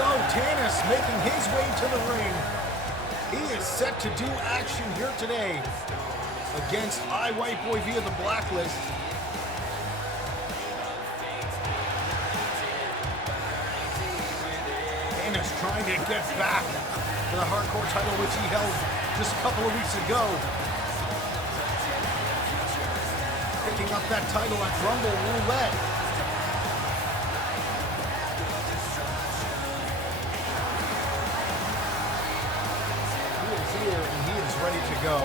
go. Tanis making his way to the ring. He is set to do action here today against White Boy V of the Blacklist. Tanis trying to get back to the hardcore title which he held just a couple of weeks ago. Picking up that title at Rumble Roulette. He is here and he is ready to go.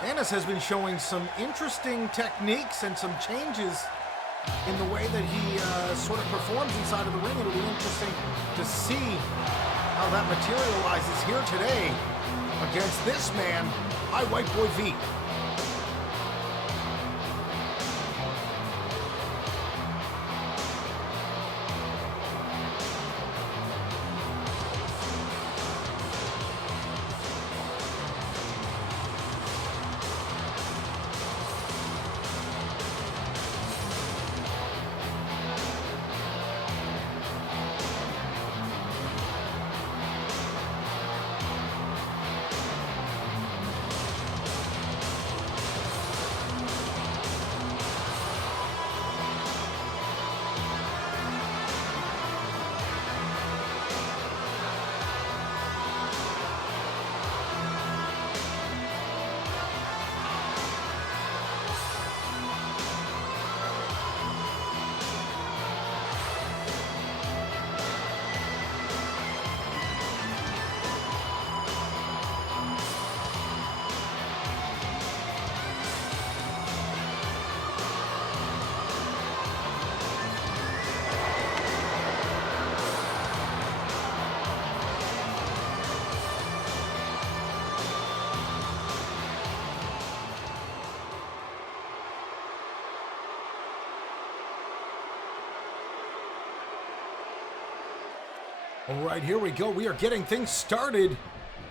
Tanis has been showing some interesting techniques and some changes in the way that he sort of performs inside of the ring. It'll be interesting to see how that materializes here today against this man, White Boy V. All right, here we go. We are getting things started.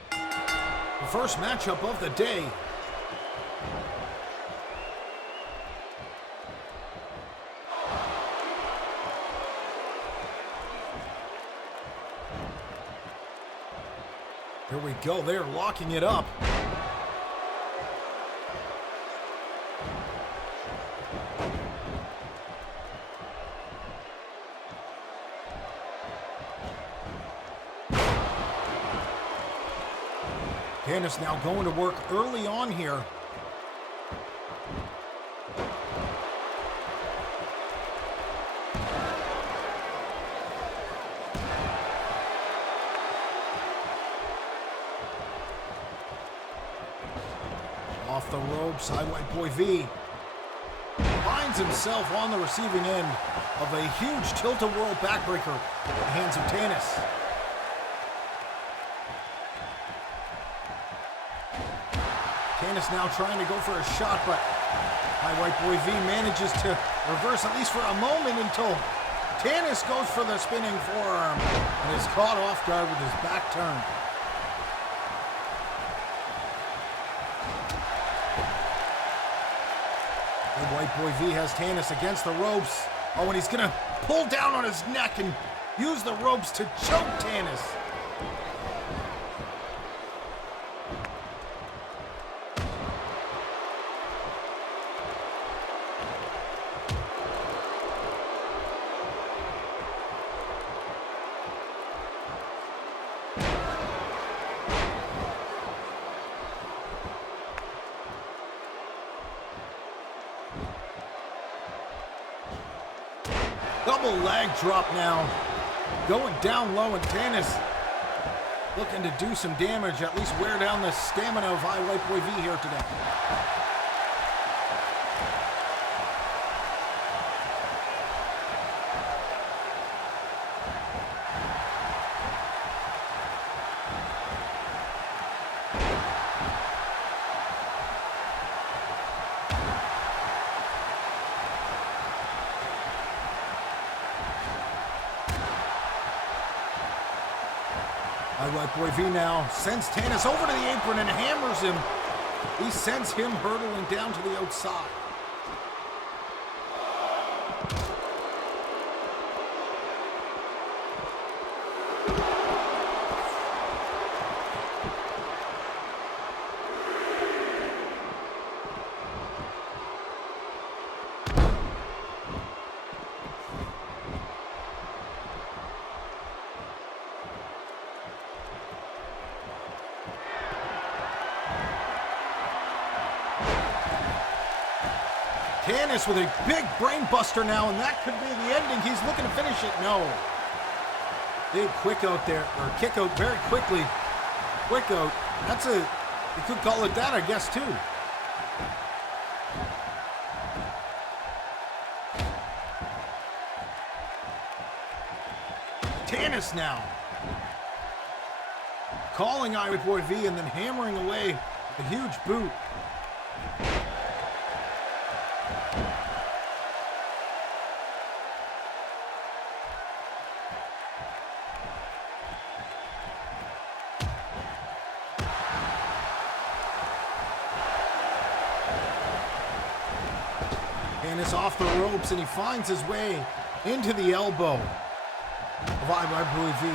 The first matchup of the day. Here we go. They're locking it up. Tanis now going to work early on here. Off the ropes, White Boy V finds himself on the receiving end of a huge tilt-a-whirl backbreaker at the hands of Tanis. Tanis now trying to go for a shot, but White Boy V manages to reverse at least for a moment until Tanis goes for the spinning forearm and is caught off guard with his back turned. And White Boy V has Tanis against the ropes. Oh, and he's gonna pull down on his neck and use the ropes to choke Tanis. Double leg drop now. Going down low, and Tanis looking to do some damage, at least wear down the stamina of White Boy V here today. White Boy V now sends Tanis over to the apron and hammers him. He sends him hurtling down to the outside. Tannis with a big brain buster now, and that could be the ending. He's looking to finish it. No. Big quick out there, or kick out very quickly. Quick out. That's a, you could call it that, I guess, too. Tannis now. Calling Boy V and then hammering away with a huge boot. Tannis off the ropes, and he finds his way into the elbow of Boy V.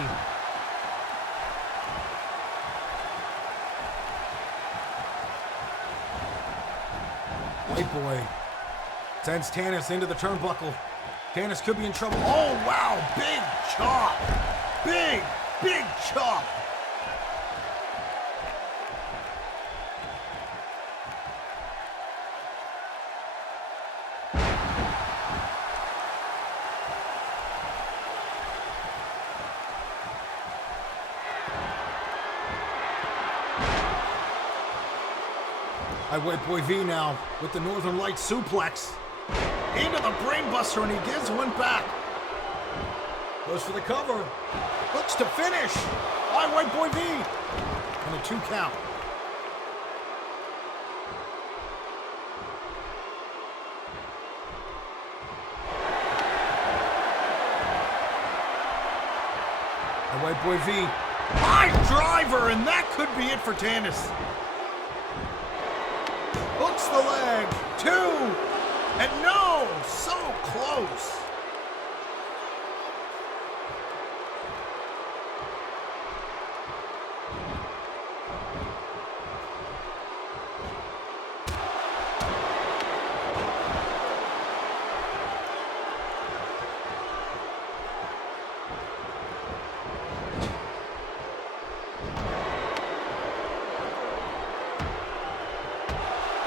White Boy sends Tannis into the turnbuckle. Tannis could be in trouble. Oh, wow. Big chop. Big chop. White Boy V now with the Northern Light suplex into the brainbuster, and he gives one back. Goes for the cover. Looks to finish. White Boy V. And a 2 count. White Boy V. High driver, and that could be it for Tannis. Hooks the leg, 2, and no, so close.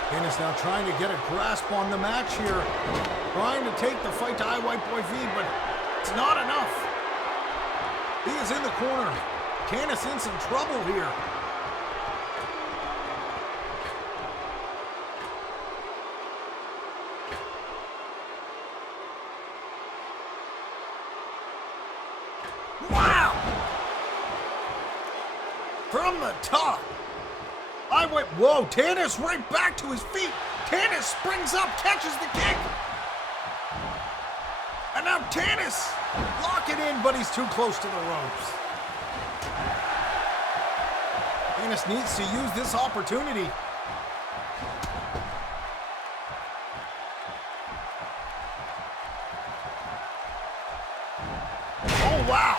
Tannis now trying to get a grasp on the match here. Trying to take the fight to White Boy V, but it's not enough. He is in the corner. Tannis in some trouble here. Wow! From the top. Whoa, Tannis right back to his feet. Tannis springs up, catches the kick. And now Tannis lock it in, but he's too close to the ropes. Tannis needs to use this opportunity. Oh, wow.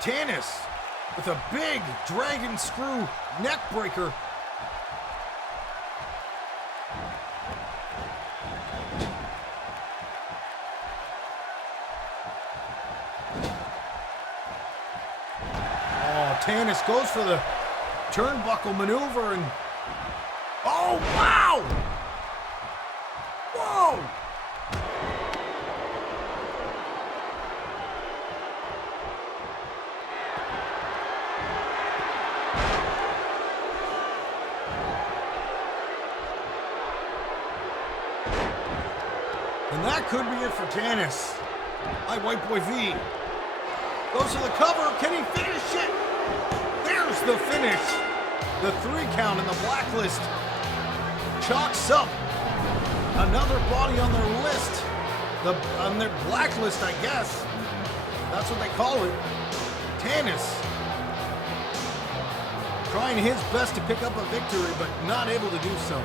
Tannis with a big dragon screw neck breaker. Oh, Tannis goes for the turnbuckle maneuver and oh, wow! Whoa! And that could be it for Tannis. White Boy V goes to the cover. Can he finish it? There's the finish. The 3 count in the blacklist chalks up another body on their list. On their blacklist, I guess. That's what they call it. Tannis trying his best to pick up a victory, but not able to do so.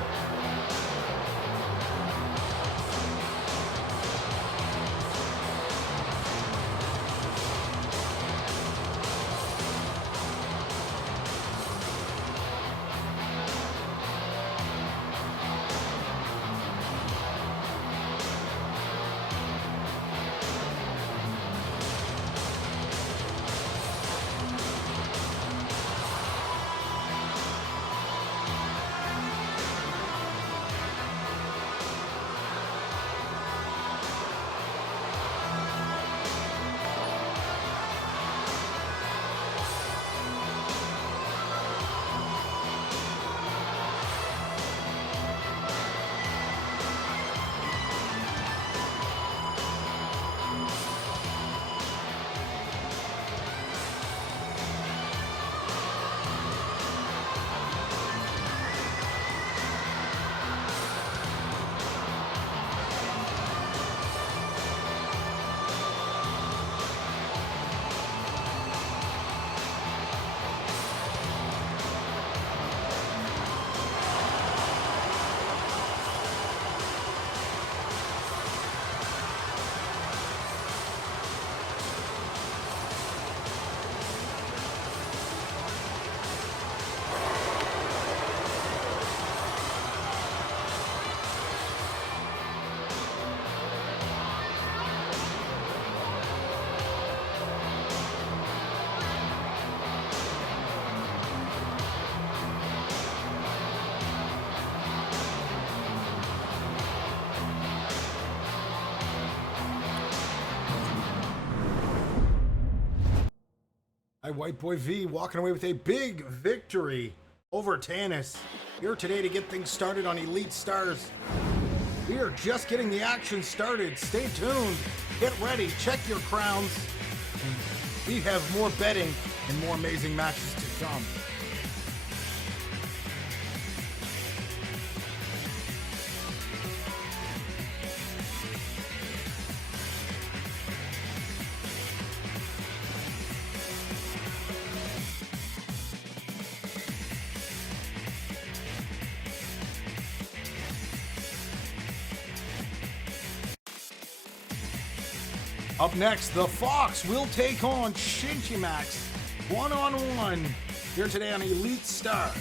White Boy V walking away with a big victory over Tanis. Here today to get things started on Elite Stars. We are just getting the action started. Stay tuned. Get ready. Check your crowns. We have more betting and more amazing matches to come. Up next, the Fox will take on Shinchimax one-on-one here today on Elite Stars.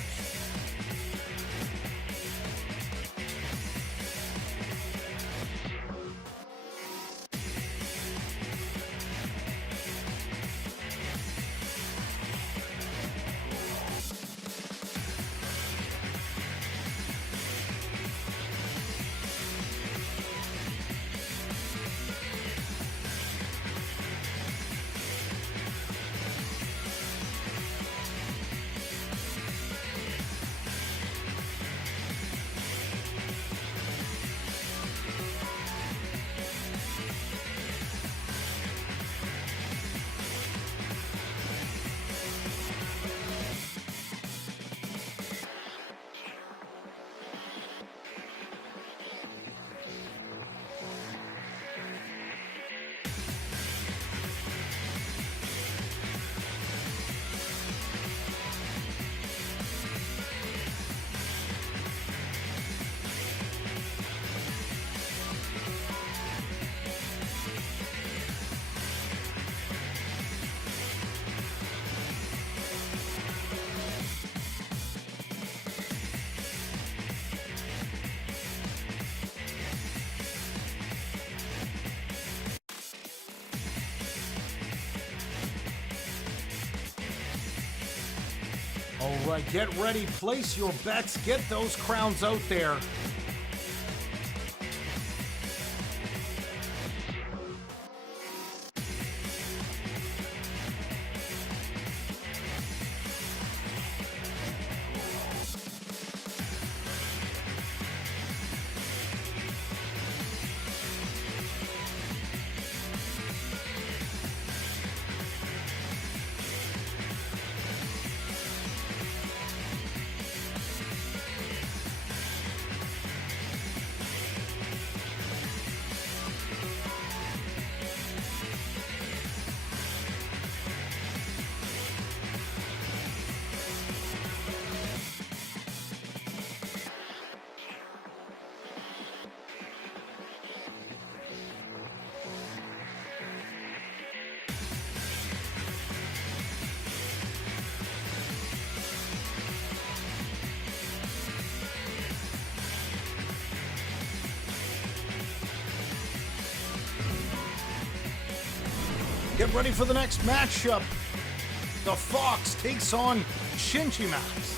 All right, get ready, place your bets, get those crowns out there. Get ready for the next matchup. The Fox takes on Shinchimax.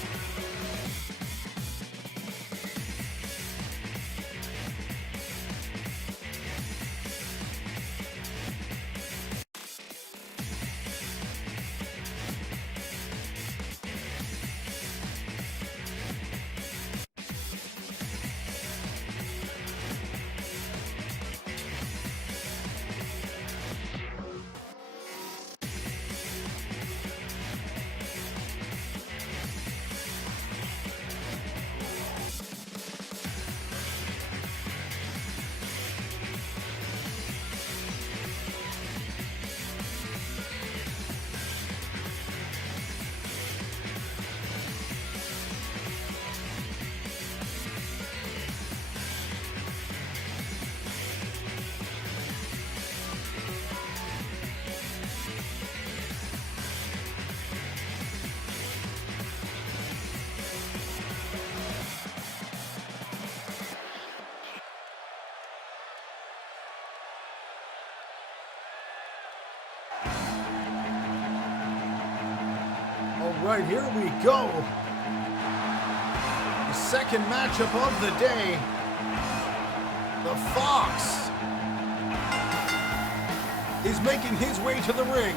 All right, here we go. The second matchup of the day. The Fox is making his way to the ring.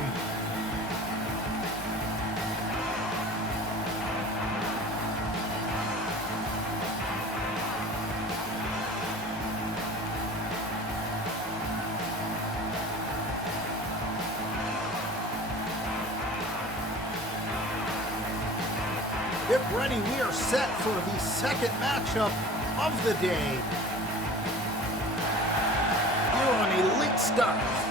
Get ready, we are set for the second matchup of the day. Here on Elite Stars.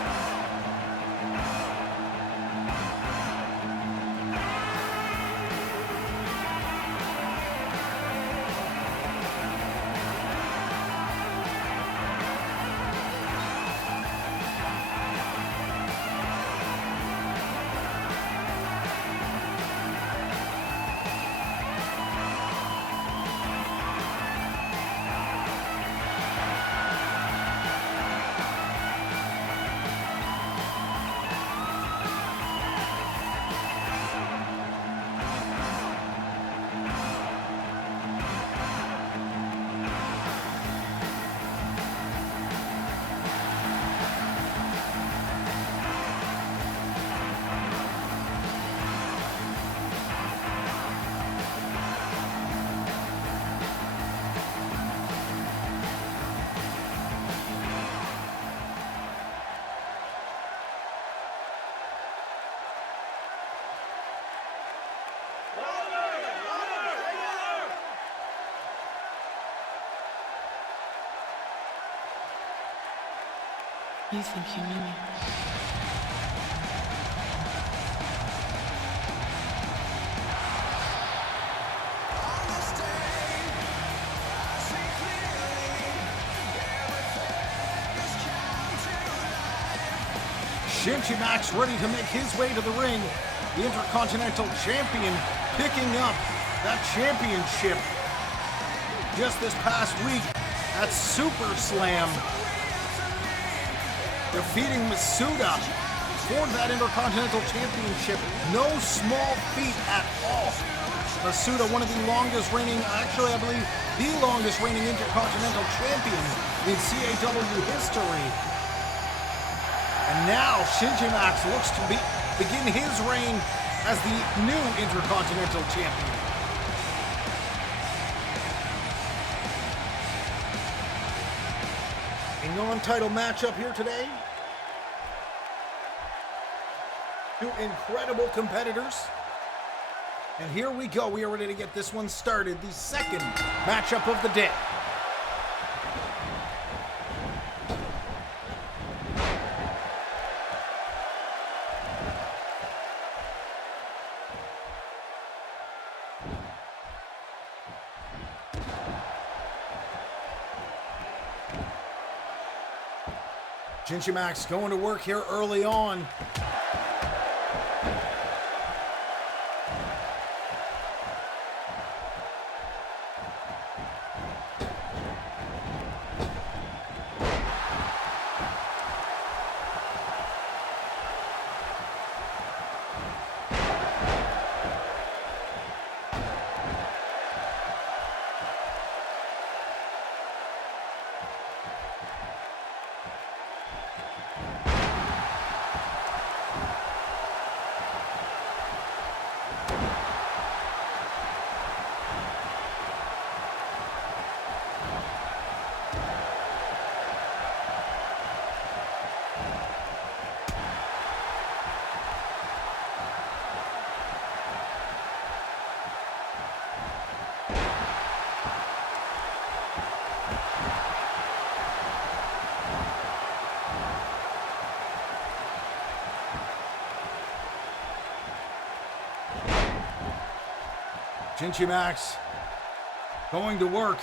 You think you knew me? Shinji Max ready to make his way to the ring. The Intercontinental Champion picking up that championship just this past week at Super Slam. Defeating Masuda for that Intercontinental Championship. No small feat at all. Masuda, one of the longest reigning, actually I believe the longest reigning Intercontinental Champion in CAW history. And now Shinji Max looks to begin his reign as the new Intercontinental Champion. A non-title matchup here today. Two incredible competitors. And here we go. We are ready to get this one started. The second matchup of the day. Shinji Max going to work here early on. Shinji Max going to work.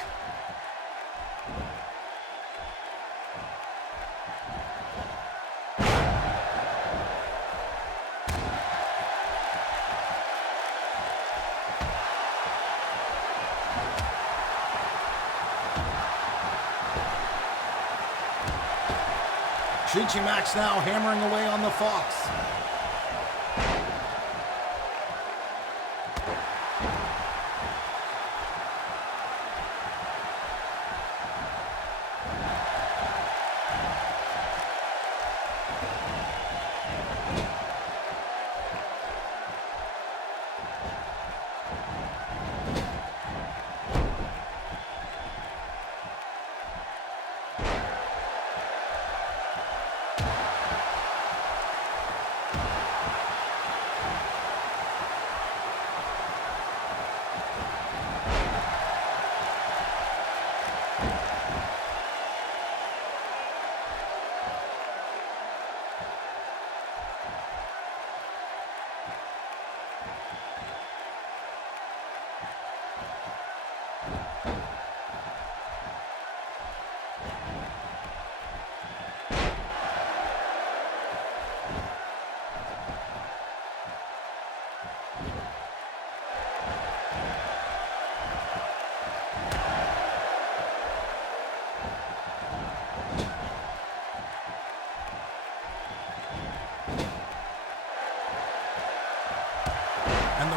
Shinji Max now hammering away on the Fox.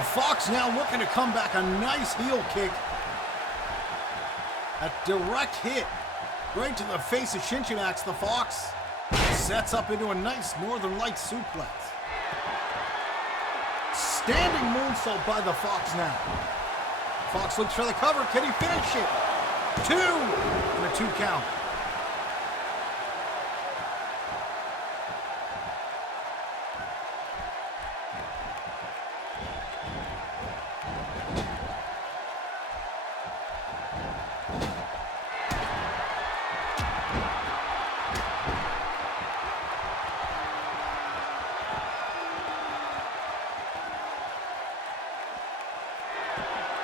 The Fox now looking to come back. A nice heel kick. A direct hit right to the face of Shinchimax. The Fox sets up into a nice Northern Lights suplex. Standing moonsault by the Fox now. Fox looks for the cover. Can he finish it? 2 and a 2 count.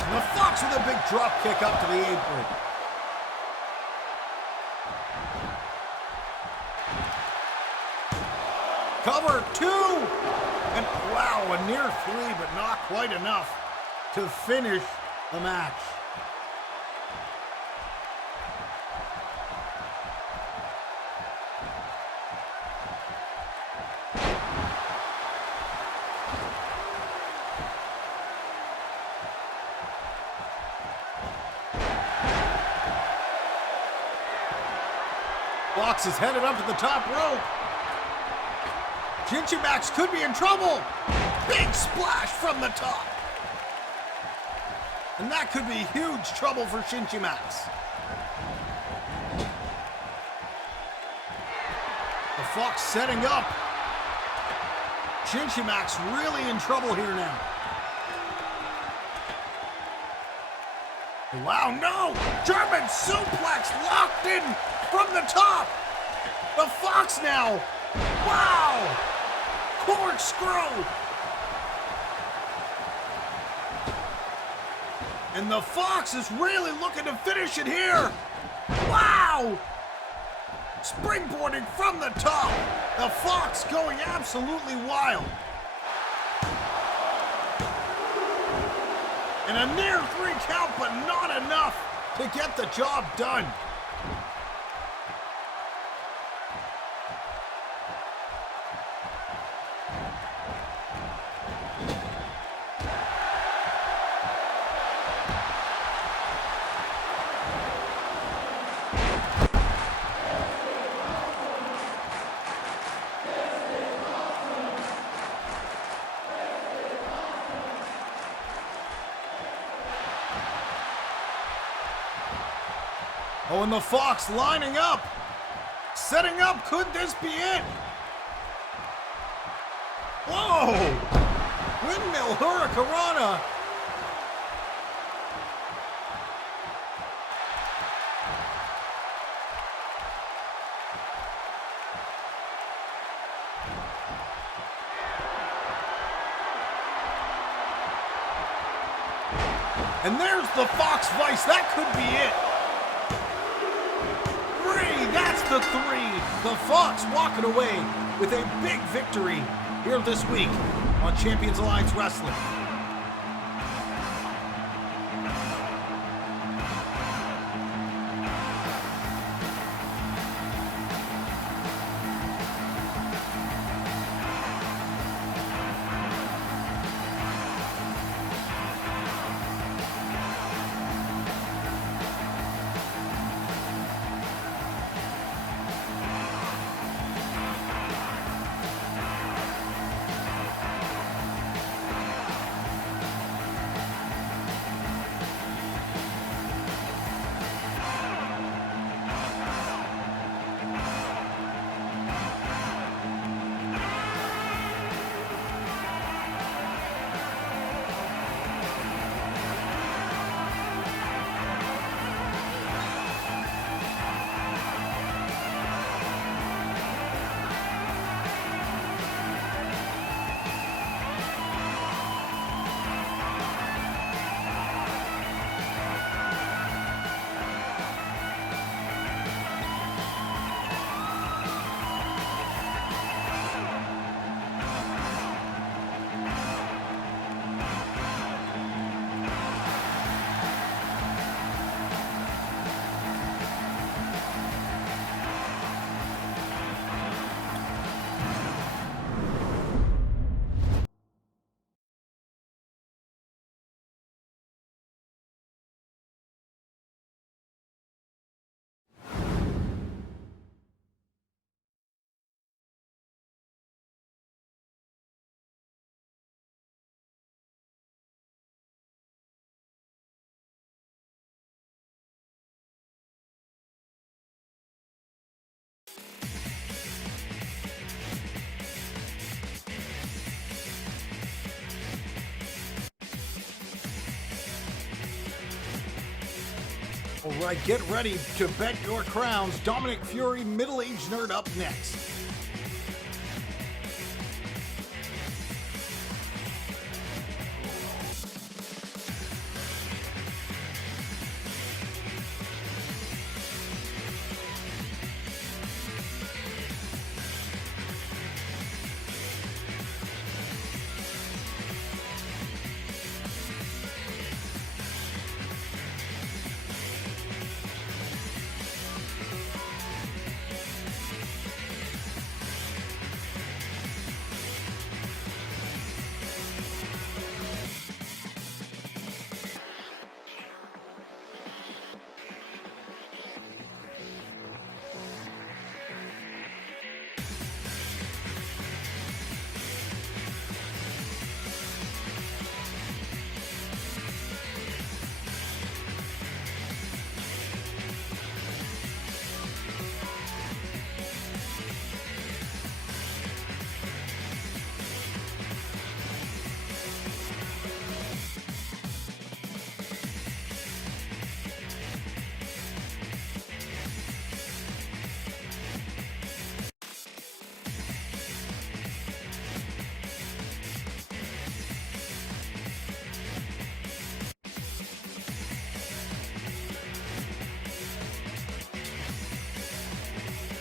The Fox with a big drop kick up to the apron. Cover 2. And wow, a near 3, but not quite enough to finish the match. Fox is headed up to the top rope. Shinchimax could be in trouble. Big splash from the top. And that could be huge trouble for Shinchimax. The Fox setting up. Shinchimax really in trouble here now. Wow, no! German suplex locked in from the top. The Fox now. Wow! Corkscrew. And the Fox is really looking to finish it here. Wow! Springboarding from the top. The Fox going absolutely wild. And a near 3 count, but not enough to get the job done. Oh, and the Fox lining up. Setting up. Could this be it? Whoa! Windmill Hurricanrana. And there's the Fox Vice. That could be it. That's the 3. The Fox walking away with a big victory here this week on Champions Alliance Wrestling. All right, get ready to bet your crowns. Dominic Fury, middle-aged nerd, up next.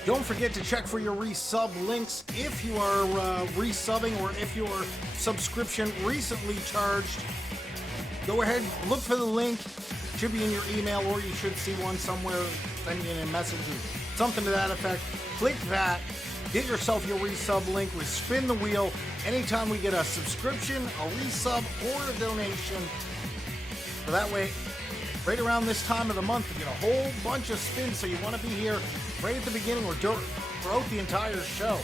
Don't forget to check for your resub links if you are resubbing or if your subscription recently charged. Go ahead, look for the link. It should be in your email, or you should see one somewhere, send you a message or something to that effect. Click that, get yourself your resub link. We spin the wheel anytime we get a subscription, a resub, or a donation. So that way, right around this time of the month, you get a whole bunch of spins, so you want to be here right at the beginning or throughout the entire show.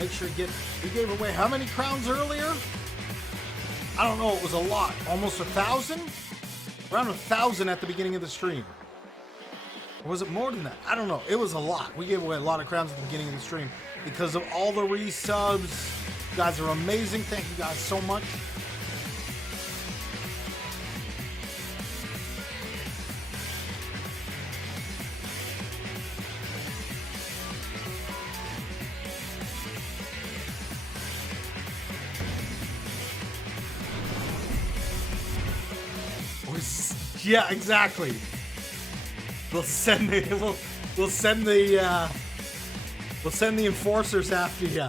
Make sure you get... We gave away how many crowns earlier? I don't know, it was a lot. Almost 1,000? Around 1,000 at the beginning of the stream. Or was it more than that? I don't know. It was a lot. We gave away a lot of crowns at the beginning of the stream because of all the resubs. You guys are amazing. Thank you guys so much. Yeah, exactly. We'll send the enforcers after you.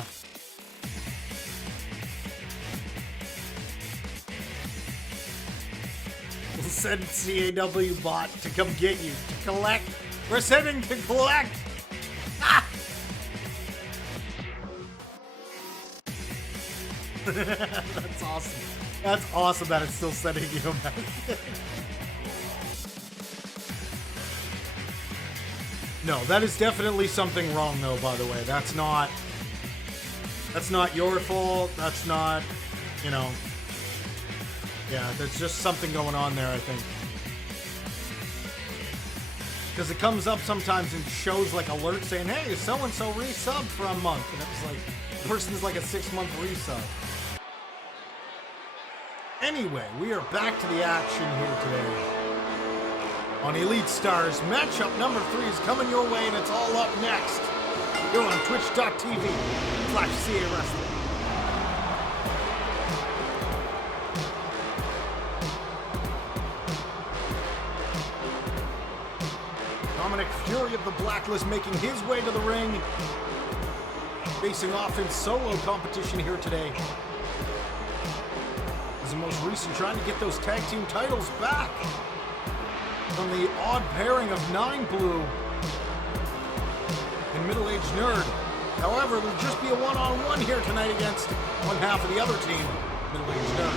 We'll send CAW bot to come get you to collect. We're sending to collect. Ah! That's awesome. That's awesome that it's still sending you a message. No, that is definitely something wrong, though, by the way. That's not your fault. That's not, you know. Yeah, there's just something going on there, I think. Because it comes up sometimes and shows like alerts saying, hey, so-and-so resubbed for a month. And it was like, the person's like a 6-month resub. Anyway, we are back to the action here today. On Elite Stars, matchup number 3 is coming your way, and it's all up next. Go on twitch.tv/CAWrestling. Dominic Fury of the Blacklist making his way to the ring, facing off in solo competition here today. As the most recent, trying to get those tag team titles back from the odd pairing of 9 Blue and middle-aged nerd. However, there'll just be a one-on-one here tonight against one half of the other team, middle-aged nerd.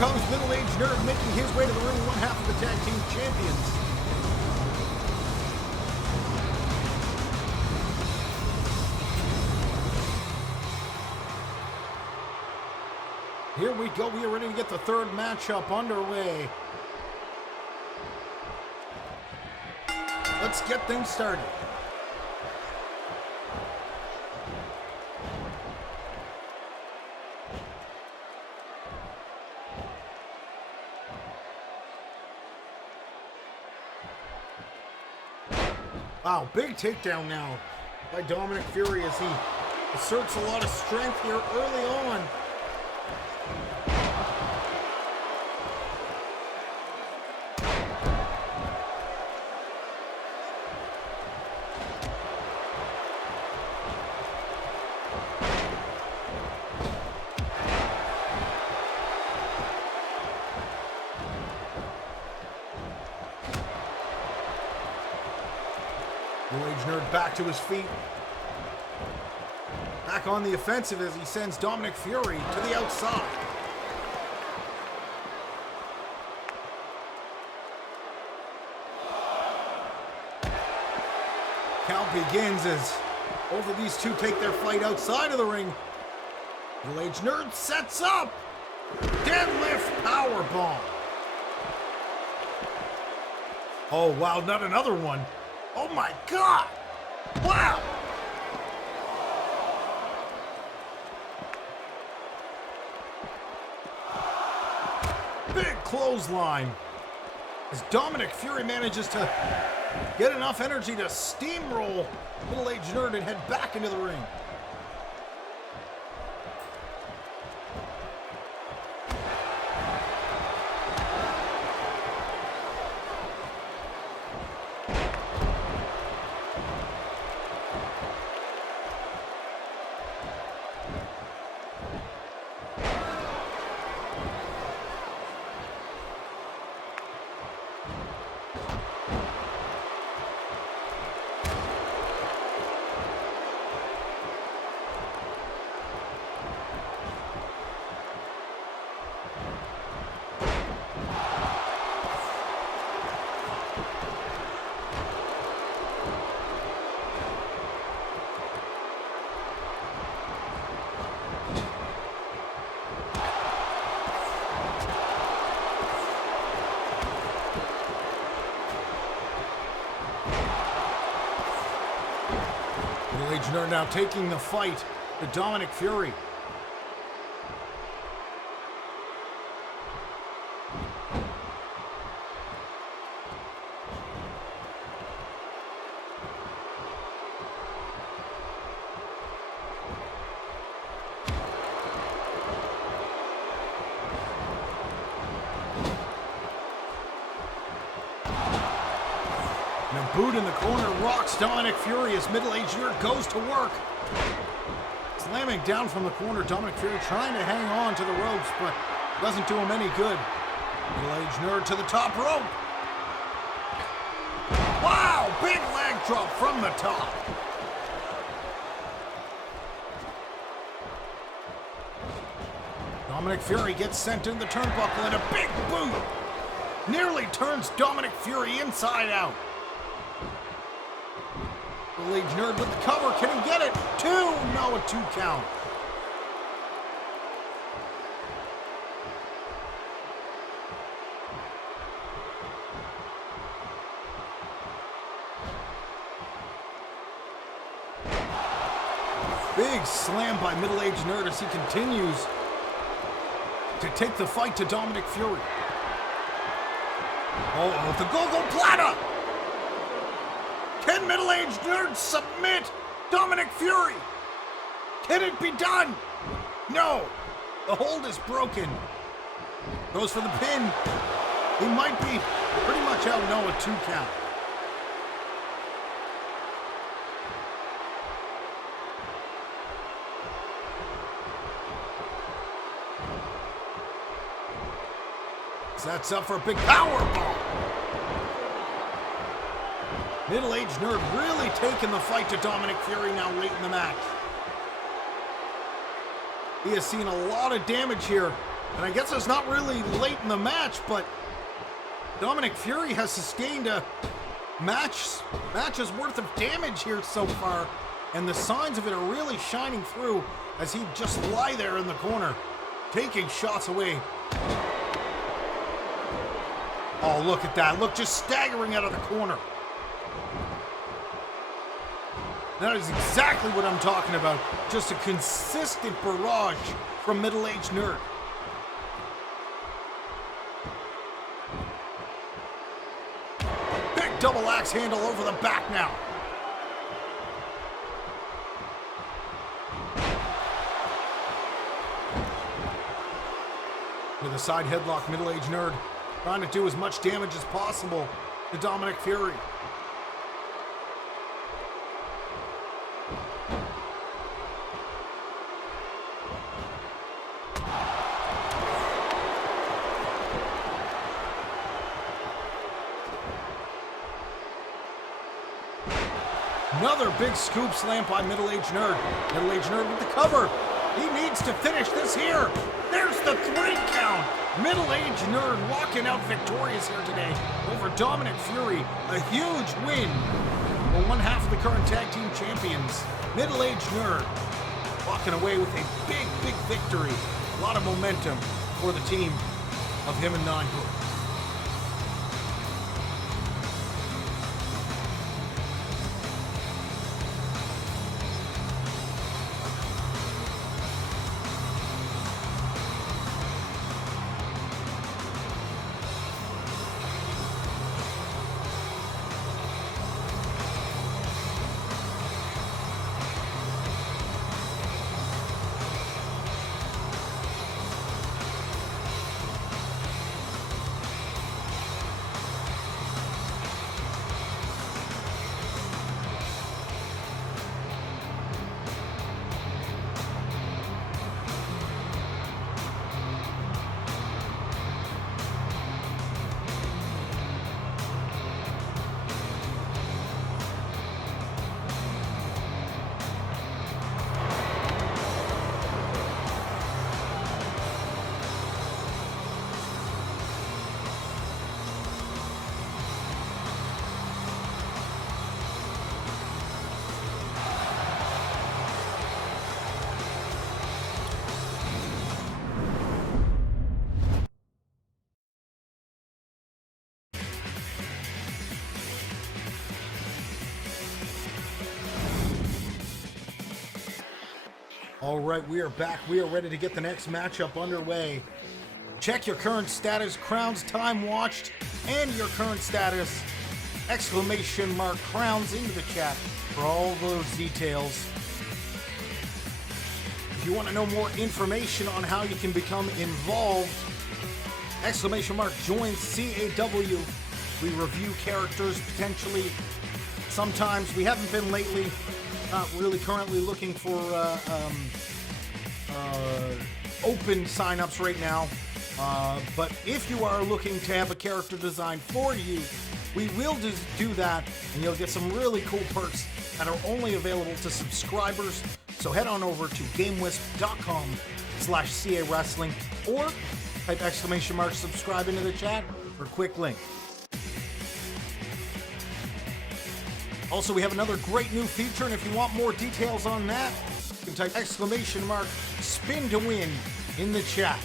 comes middle-aged nerd making his way to the ring, one half of the tag team champions. Here we go. We are ready to get the third matchup underway. Let's get things started. Wow, big takedown now by Dominic Fury as he asserts a lot of strength here early on. Middle-aged nerd back to his feet. Back on the offensive as he sends Dominic Fury to the outside. Count begins as both of these two take their fight outside of the ring. Middle-aged nerd sets up. Deadlift powerbomb. Oh, wow, not another one. Oh my God! Wow! Big clothesline as Dominic Fury manages to get enough energy to steamroll middle-aged nerd and head back into the ring. Middle-aged nerd now taking the fight to Dominic Fury. And a boot in the corner rocks Dominic Fury as middle-aged nerd goes to work. Slamming down from the corner, Dominic Fury trying to hang on to the ropes, but doesn't do him any good. Middle-aged nerd to the top rope. Wow, big leg drop from the top. Dominic Fury gets sent into the turnbuckle and a big boot nearly turns Dominic Fury inside out. Middle-aged nerd with the cover. Can he get it? Two. No, a 2 count. Big slam by middle-aged nerd as he continues to take the fight to Dominic Fury. Oh, the Gogoplata! Can middle-aged nerd submit Dominic Fury? Can it be done? No. The hold is broken. Goes for the pin. He might be pretty much out. No, a 2 count. Sets up for a big powerbomb. Middle-aged nerd really taking the fight to Dominic Fury now late in the match. He has seen a lot of damage here And I guess it's not really late in the match, but Dominic Fury has sustained a match's worth of damage here so far, and the signs of it are really shining through as he just lie there in the corner, taking shots away. Oh, look at that. Look, just staggering out of the corner. That is exactly what I'm talking about. Just a consistent barrage from middle-aged nerd. Big double axe handle over the back now. With a side headlock, middle-aged nerd trying to do as much damage as possible to Dominic Fury. Another big scoop slam by middle-aged nerd. Middle-aged nerd with the cover. He needs to finish this here. There's the 3 count. Middle-aged nerd walking out victorious here today over Dominic Fury. A huge win for one half of the current tag team champions. Middle-aged nerd walking away with a big, big victory. A lot of momentum for the team of him and Nine Hook. All right, we are back. We are ready to get the next matchup underway. Check your current status, crowns, time watched, and your current status. Exclamation mark crowns into the chat for all those details. If you want to know more information on how you can become involved, exclamation mark join CAW. We review characters potentially. Sometimes we haven't been lately. Not really currently looking for open signups right now. But if you are looking to have a character designed for you, we will do that, and you'll get some really cool perks that are only available to subscribers. So head on over to GameWisp.com/CAWrestling or type exclamation mark subscribe into the chat for a quick link. Also, we have another great new feature, and if you want more details on that, you can type exclamation mark spin to win in the chat.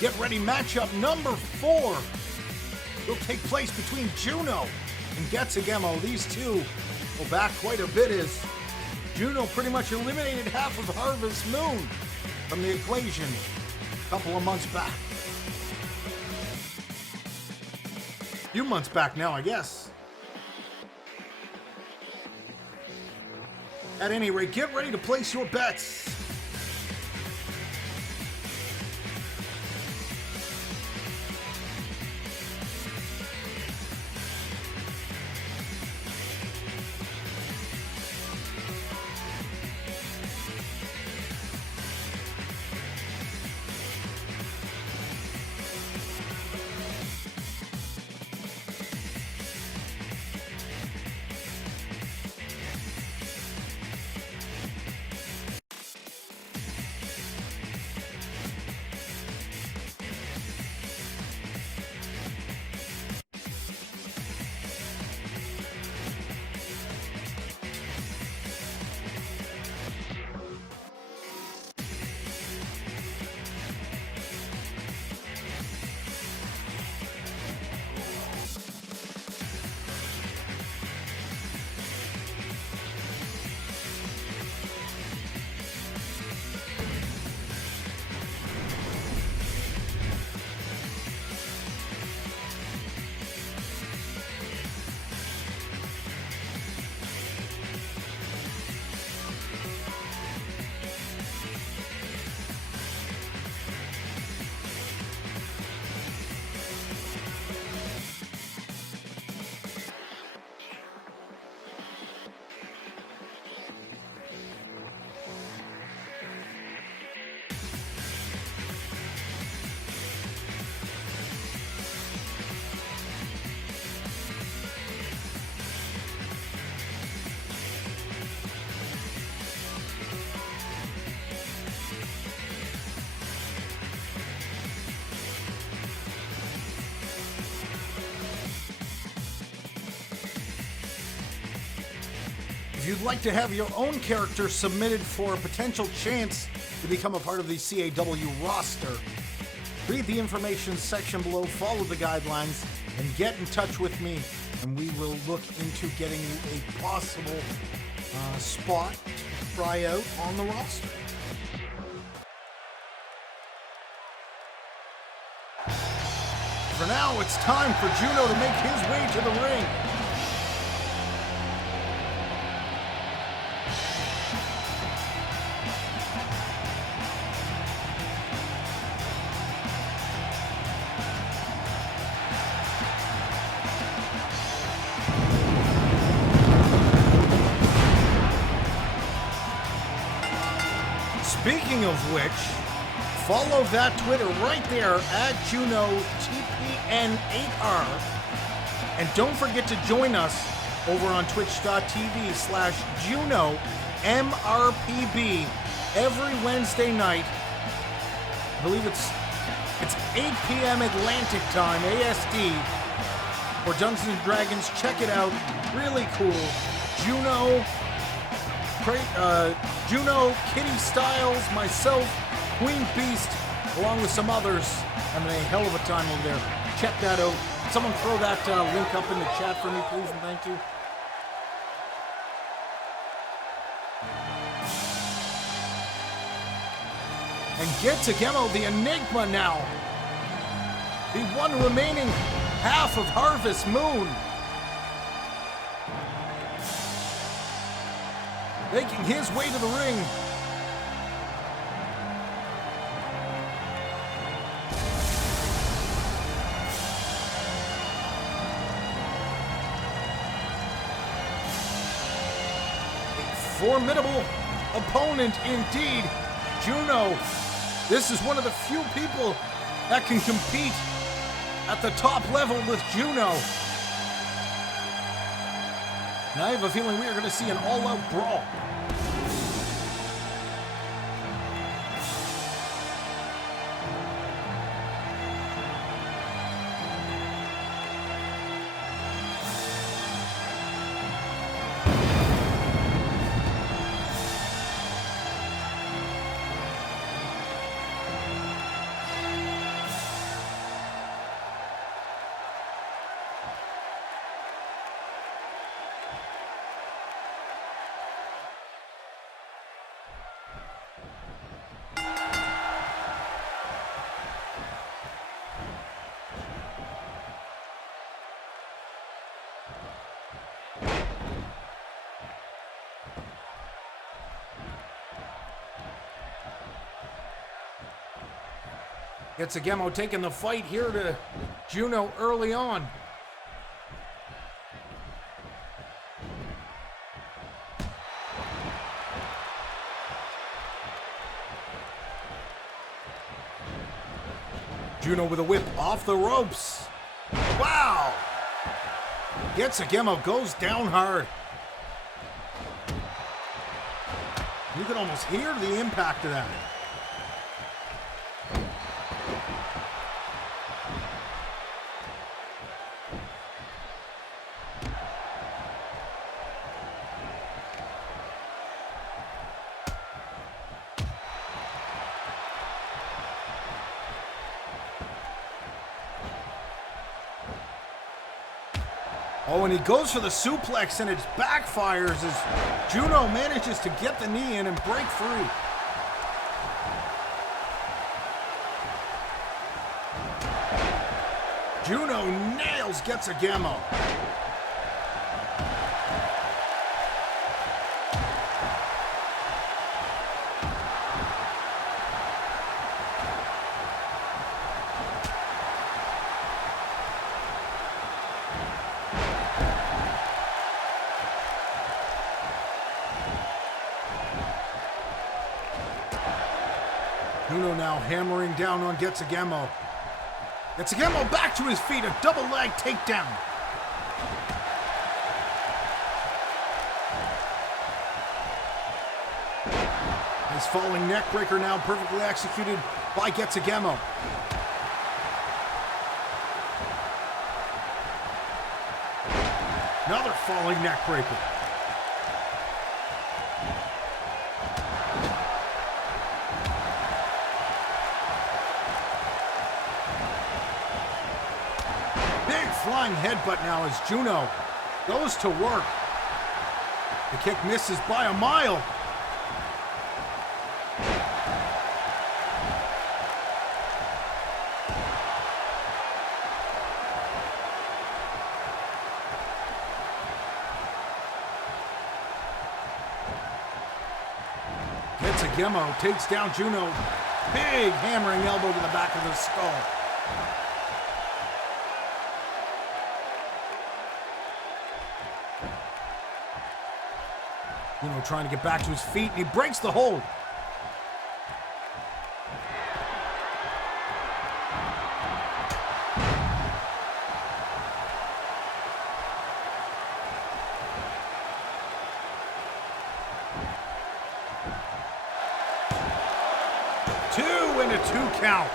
Get ready, matchup number 4 will take place between Juno and Getsugemo. These two go back quite a bit as Juno pretty much eliminated half of Harvest Moon from the equation a couple of months back. A few months back now, I guess. At any rate, get ready to place your bets. If you'd like to have your own character submitted for a potential chance to become a part of the CAW roster, read the information section below, follow the guidelines, and get in touch with me, and we will look into getting you a possible spot to try out on the roster. For now, it's time for Juno to make his way to the ring. Speaking of which, follow that Twitter right there at JunoTPN8R. And don't forget to join us over on twitch.tv/JunoMRPB every Wednesday night. I believe it's 8 p.m. Atlantic time, ASD, for Dungeons & Dragons. Check it out. Really cool. Juno, Kitty Styles, myself, Queen Beast, along with some others, having a hell of a time over there. Check that out. Someone throw that link up in the chat for me, please, and thank you. And CAW, the Enigma now. The one remaining half of Harvest Moon. Making his way to the ring. A formidable opponent indeed. Juno. This is one of the few people that can compete at the top level with Juno. And I have a feeling we are going to see an all-out brawl. CAW taking the fight here to Juno early on. Juno with a whip off the ropes. Wow! CAW goes down hard. You can almost hear the impact of that. Oh, and he goes for the suplex, and it backfires as Juno manages to get the knee in and break free. Juno nails CAW. Juno now hammering down on CAW. CAW back to his feet, a double leg takedown. Nice falling neck breaker now, perfectly executed by CAW. Another falling neck breaker. Big flying headbutt now as Juno goes to work. The kick misses by a mile. CAW takes down Juno. Big hammering elbow to the back of the skull. Juno trying to get back to his feet, and he breaks the hold. A 2 count.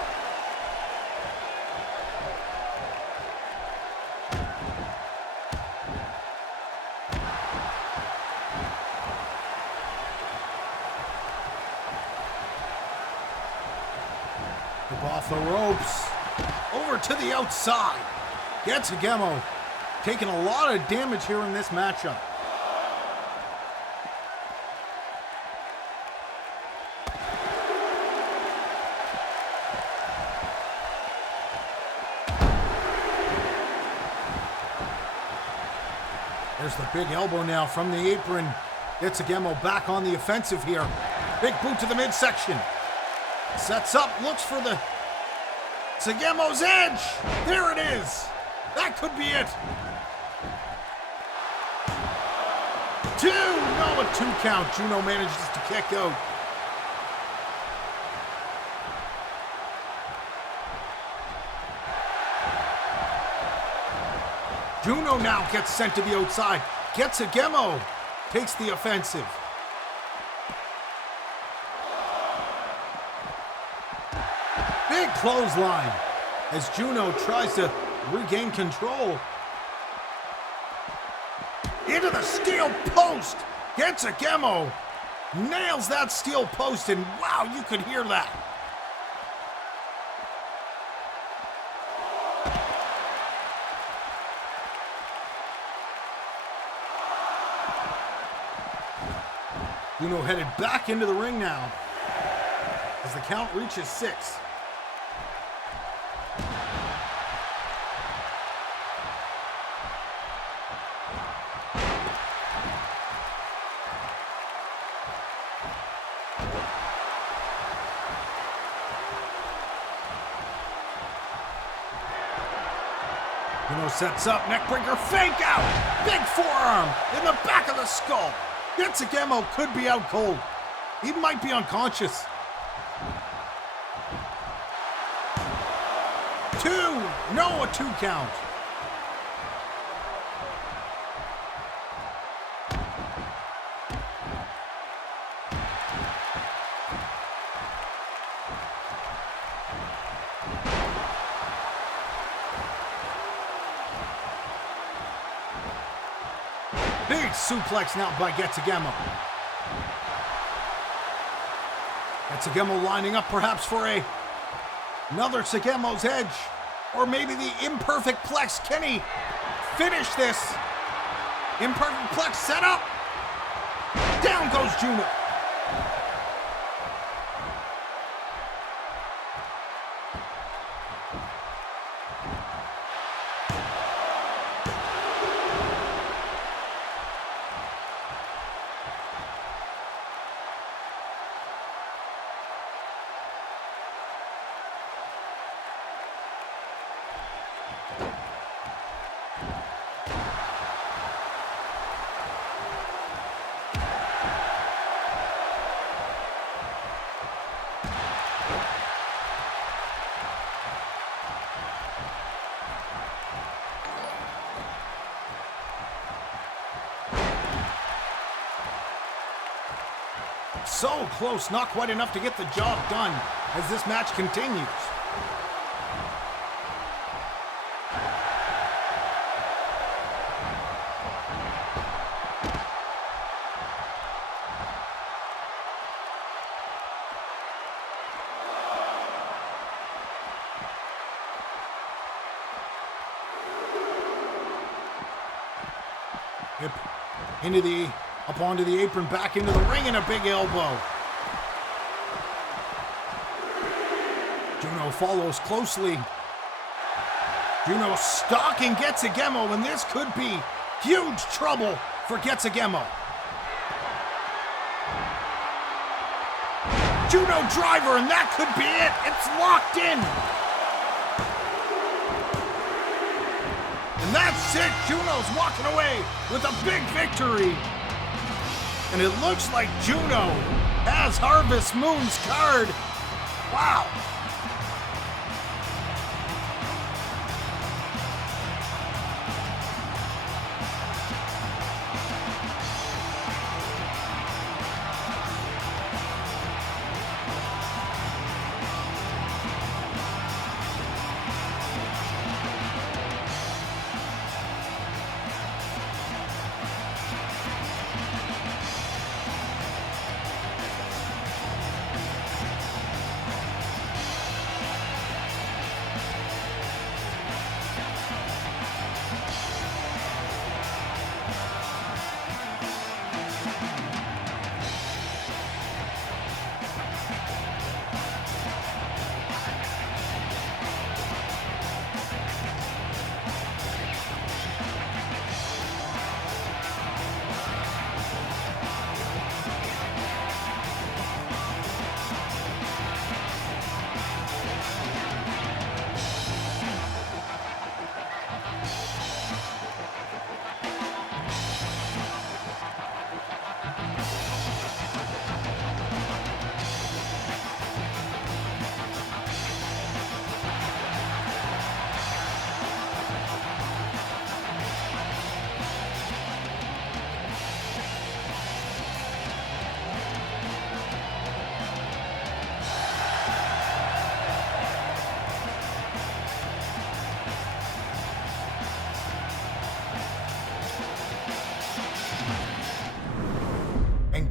Up off the ropes. Over to the outside. Gets CAW taking a lot of damage here in this matchup. There's the big elbow now from the apron. Gets CAW back on the offensive here. Big boot to the midsection. Sets up, looks for the CAW's edge. There it is. That could be it. 2. No, a 2 count. Juno manages to kick out. Juno now gets sent to the outside. Gets CAW. Takes the offensive. Big clothesline as Juno tries to regain control. Into the steel post. Gets CAW. Nails that steel post, and wow, you could hear that. Juno headed back into the ring now as the count reaches 6. Juno sets up, neckbreaker, fake out! Big forearm in the back of the skull. Gets CAW, could be out cold. He might be unconscious. 2, no, a 2 count. Big suplex now by CAW. CAW lining up perhaps for another CAW's edge. Or maybe the imperfect plex. Can he finish this? Imperfect plex set up. Down goes Juno. So close, not quite enough to get the job done as this match continues. Hip up onto the apron, back into the ring, and a big elbow. Juno follows closely. Juno stalking Getsugemo, and this could be huge trouble for Getsugemo. Juno driver, and that could be it. It's locked in. And that's it. Juno's walking away with a big victory. And it looks like Juno has Harvest Moon's card. Wow.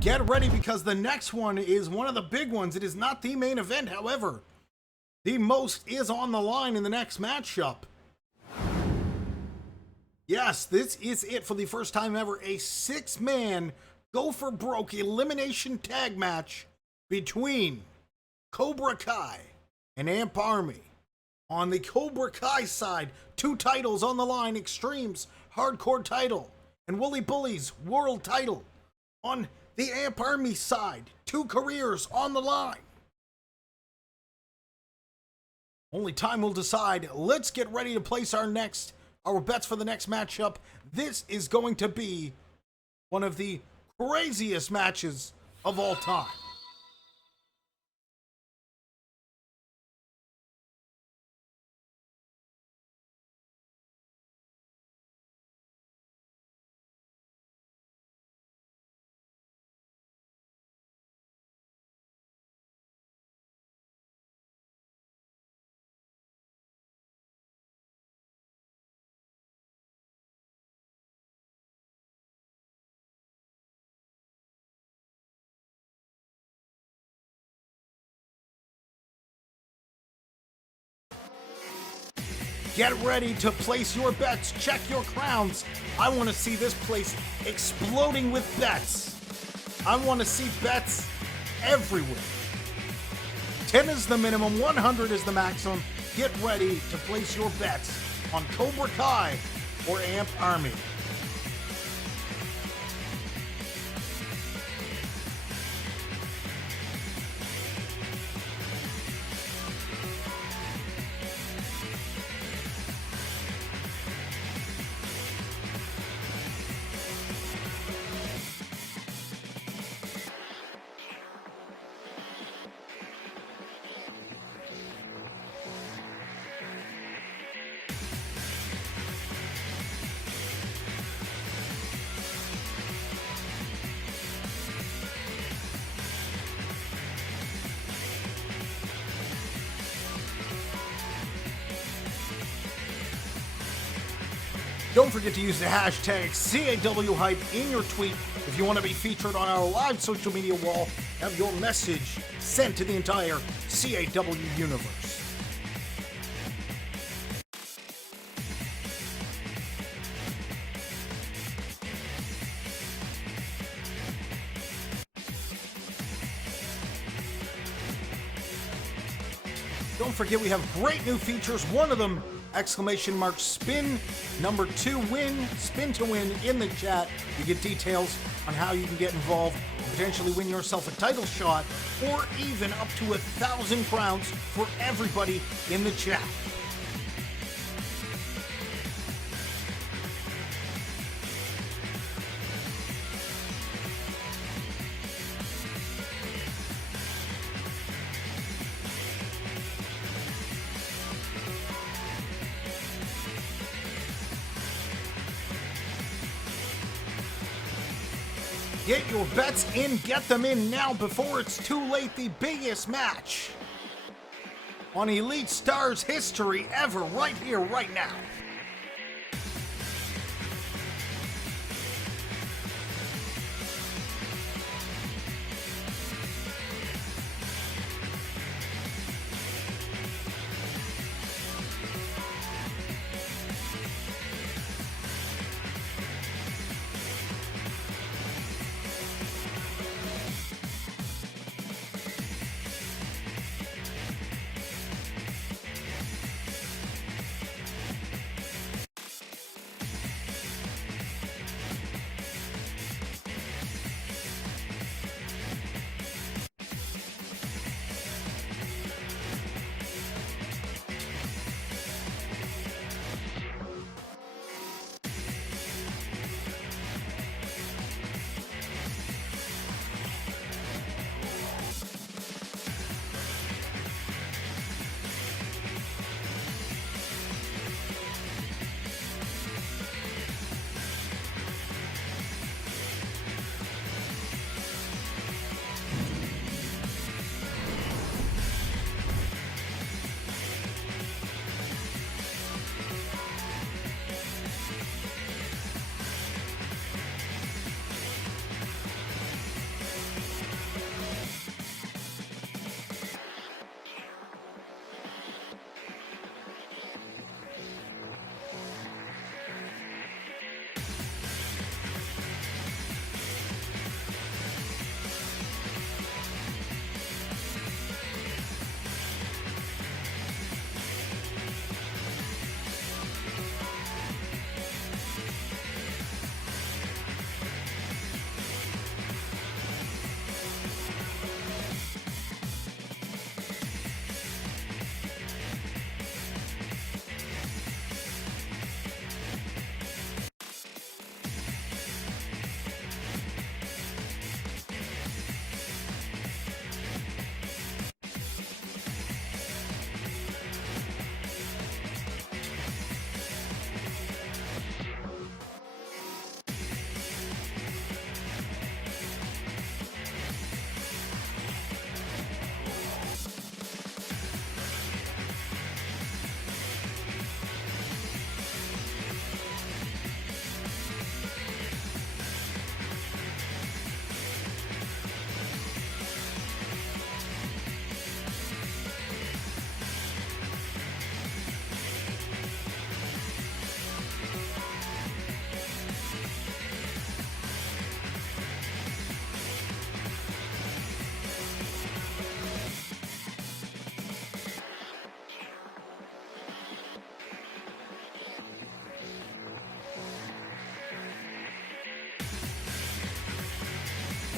Get ready, because the next one is one of the big ones. It is not the main event, however. The most is on the line in the next matchup. Yes, this is it for the first time ever. A 6-man go for broke elimination tag match between Cobra Kai and Amp Army. On the Cobra Kai side, 2 titles on the line: Extreme's Hardcore title and Wooly Bully's World title. On the Amp Army side, 2 careers on the line. Only time will decide. Let's get ready to place our bets for the next matchup. This is going to be one of the craziest matches of all time. Get ready to place your bets. Check your crowns. I want to see this place exploding with bets. I want to see bets everywhere. 10 is the minimum, 100 is the maximum. Get ready to place your bets on Cobra Kai or Amp Army. Don't forget to use the hashtag CAWHype in your tweet if you want to be featured on our live social media wall. Have your message sent to the entire CAW universe. Don't forget we have great new features. One of them, !spin. Number 2, win, spin to win in the chat. You get details on how you can get involved, potentially win yourself a title shot, or even up to 1,000 crowns for everybody in the chat. Get your bets in, get them in now before it's too late. The biggest match on Elite Stars history ever, right here, right now.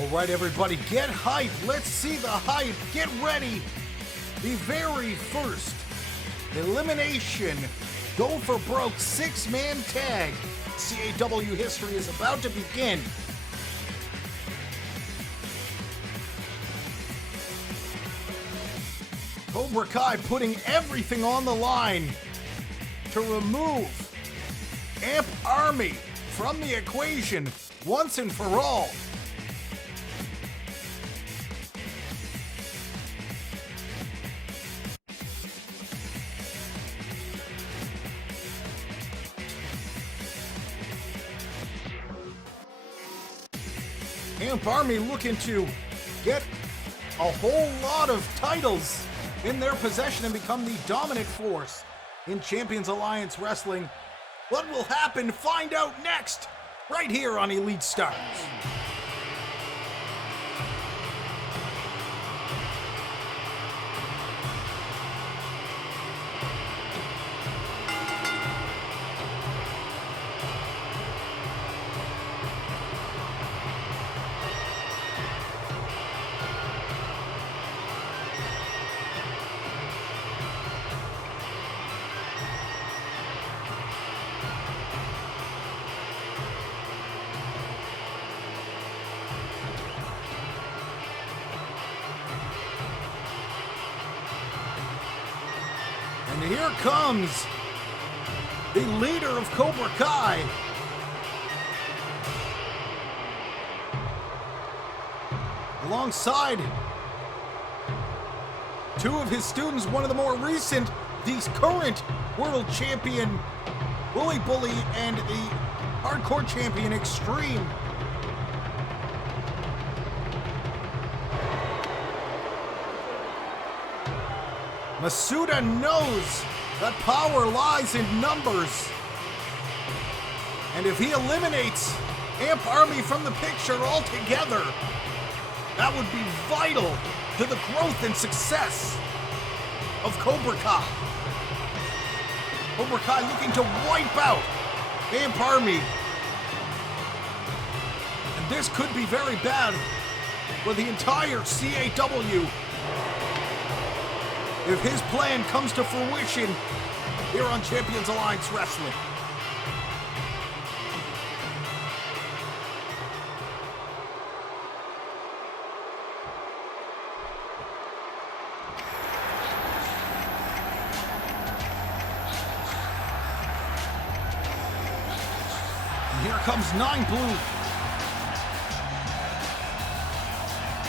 All right, everybody, get hyped. Let's see the hype. Get ready. The very first elimination, go for broke 6-man tag CAW history is about to begin. Cobra Kai putting everything on the line to remove Amp Army from the equation once and for all. Amp Army looking to get a whole lot of titles in their possession and become the dominant force in Champions Alliance Wrestling. What will happen? Find out next, right here on Elite Stars. And here comes the leader of Cobra Kai. Alongside two of his students, one of the more recent, the current world champion, Wooly Bully, and the hardcore champion, Extreme. Masuda knows that power lies in numbers. And if he eliminates Amp Army from the picture altogether, that would be vital to the growth and success of Cobra Kai. Cobra Kai looking to wipe out Amp Army. And this could be very bad for the entire CAW if his plan comes to fruition here on Champions Alliance Wrestling. And here comes 9 Blue,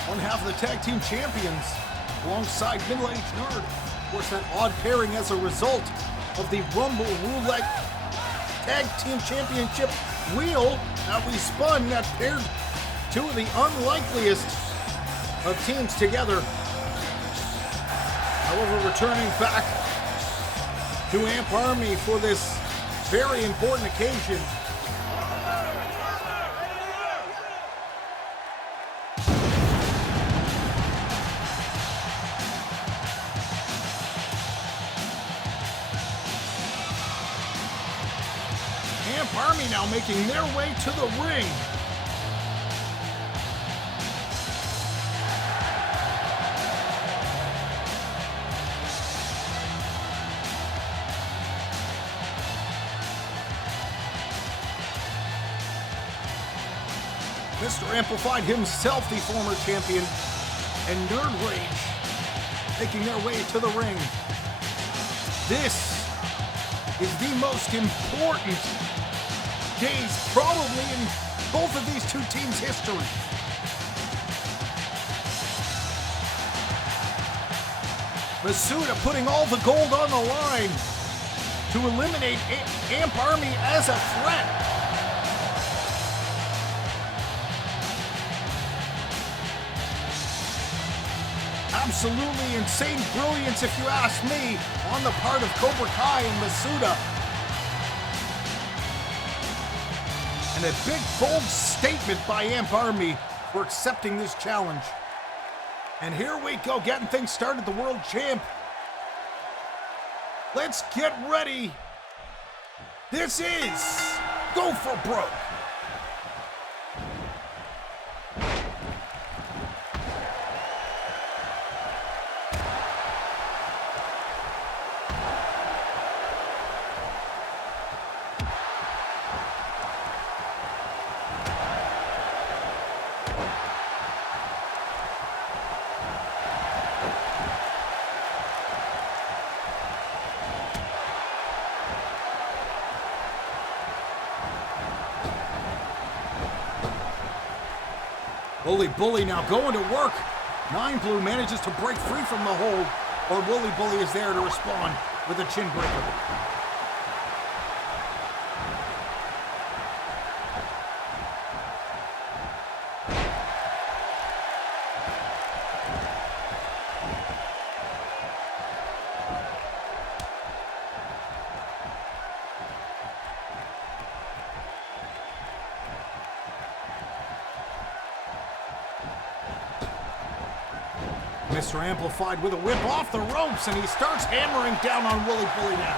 one half of the tag team champions, alongside middle-aged Nerd. Of course, that odd pairing as a result of the Rumble Roulette Tag Team Championship wheel that we spun that paired two of the unlikeliest of teams together. However, returning back to Amp Army for this very important occasion. Amp Army now making their way to the ring. Mr. Amplified himself, the former champion, and Nerd Rage making their way to the ring. This is the most important days probably in both of these two teams' history. Masuda putting all the gold on the line to eliminate Amp Army as a threat. Absolutely insane brilliance, if you ask me, on the part of Cobra Kai and Masuda. And a big, bold statement by Amp Army for accepting this challenge. And here we go, getting things started, the world champ. Let's get ready. This is Go For Broke. Wooly Bully now going to work. 9 Blue manages to break free from the hold, or Wooly Bully is there to respond with a chin breaker. Mr. Amplified with a whip off the ropes, and he starts hammering down on Wooly Bully now.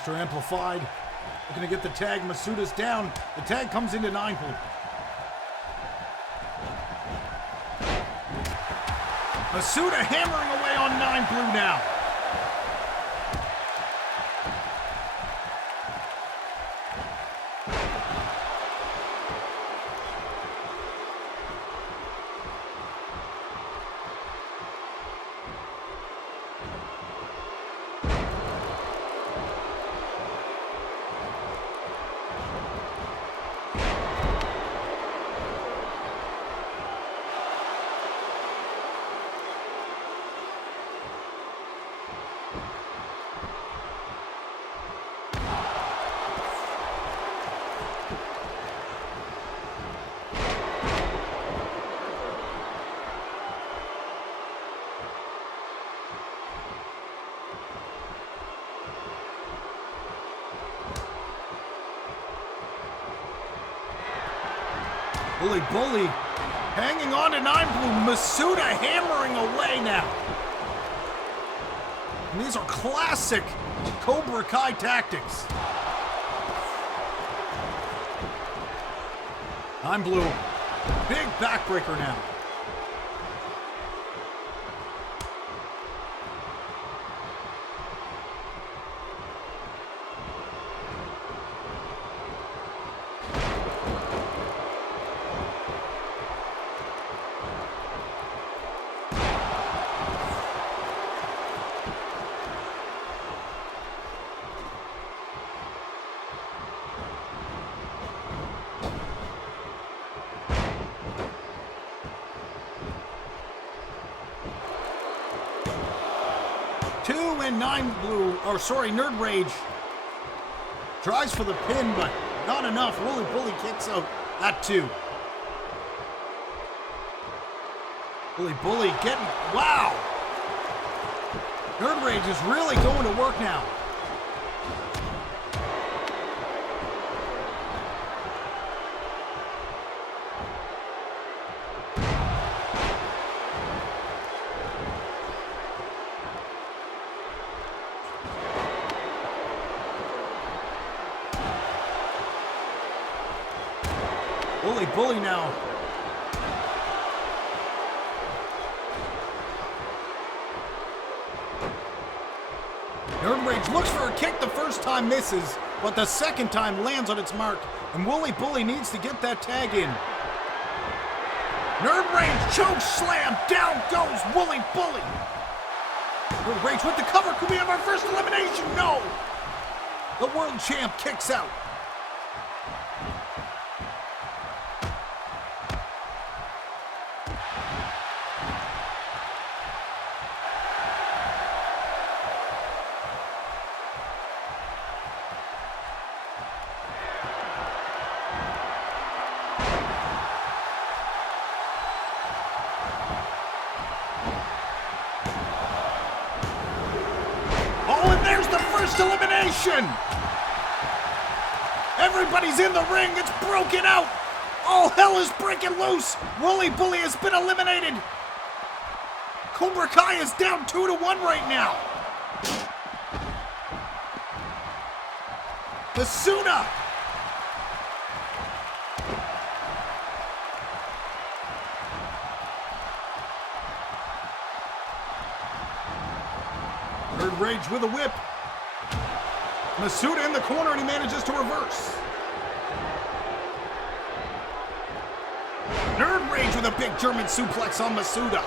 Mr. Amplified looking to get the tag. Masuda's down. The tag comes into 9 Blue. Masuda hammering away on 9 Blue now. Bully hanging on to 9 Blue. Masuda hammering away now. And these are classic Cobra Kai tactics. 9 Blue, big backbreaker now. Nerd Rage tries for the pin, but not enough. Bully kicks out that too. Bully getting, wow! Nerd Rage is really going to work now. Bully now. Nerd Rage looks for a kick the first time, misses, but the second time lands on its mark, and Bully needs to get that tag in. Nerd Rage choke slam, down goes Bully. Nerd Rage with the cover, could we have our first elimination? No! The world champ kicks out. Elimination! Everybody's in the ring. It's broken out. All hell is breaking loose. Bully has been eliminated. Cobra Kai is down 2-1 right now. Masuda. Nerd Rage with a whip. Masuda in the corner, and he manages to reverse. Nerd Rage with a big German suplex on Masuda.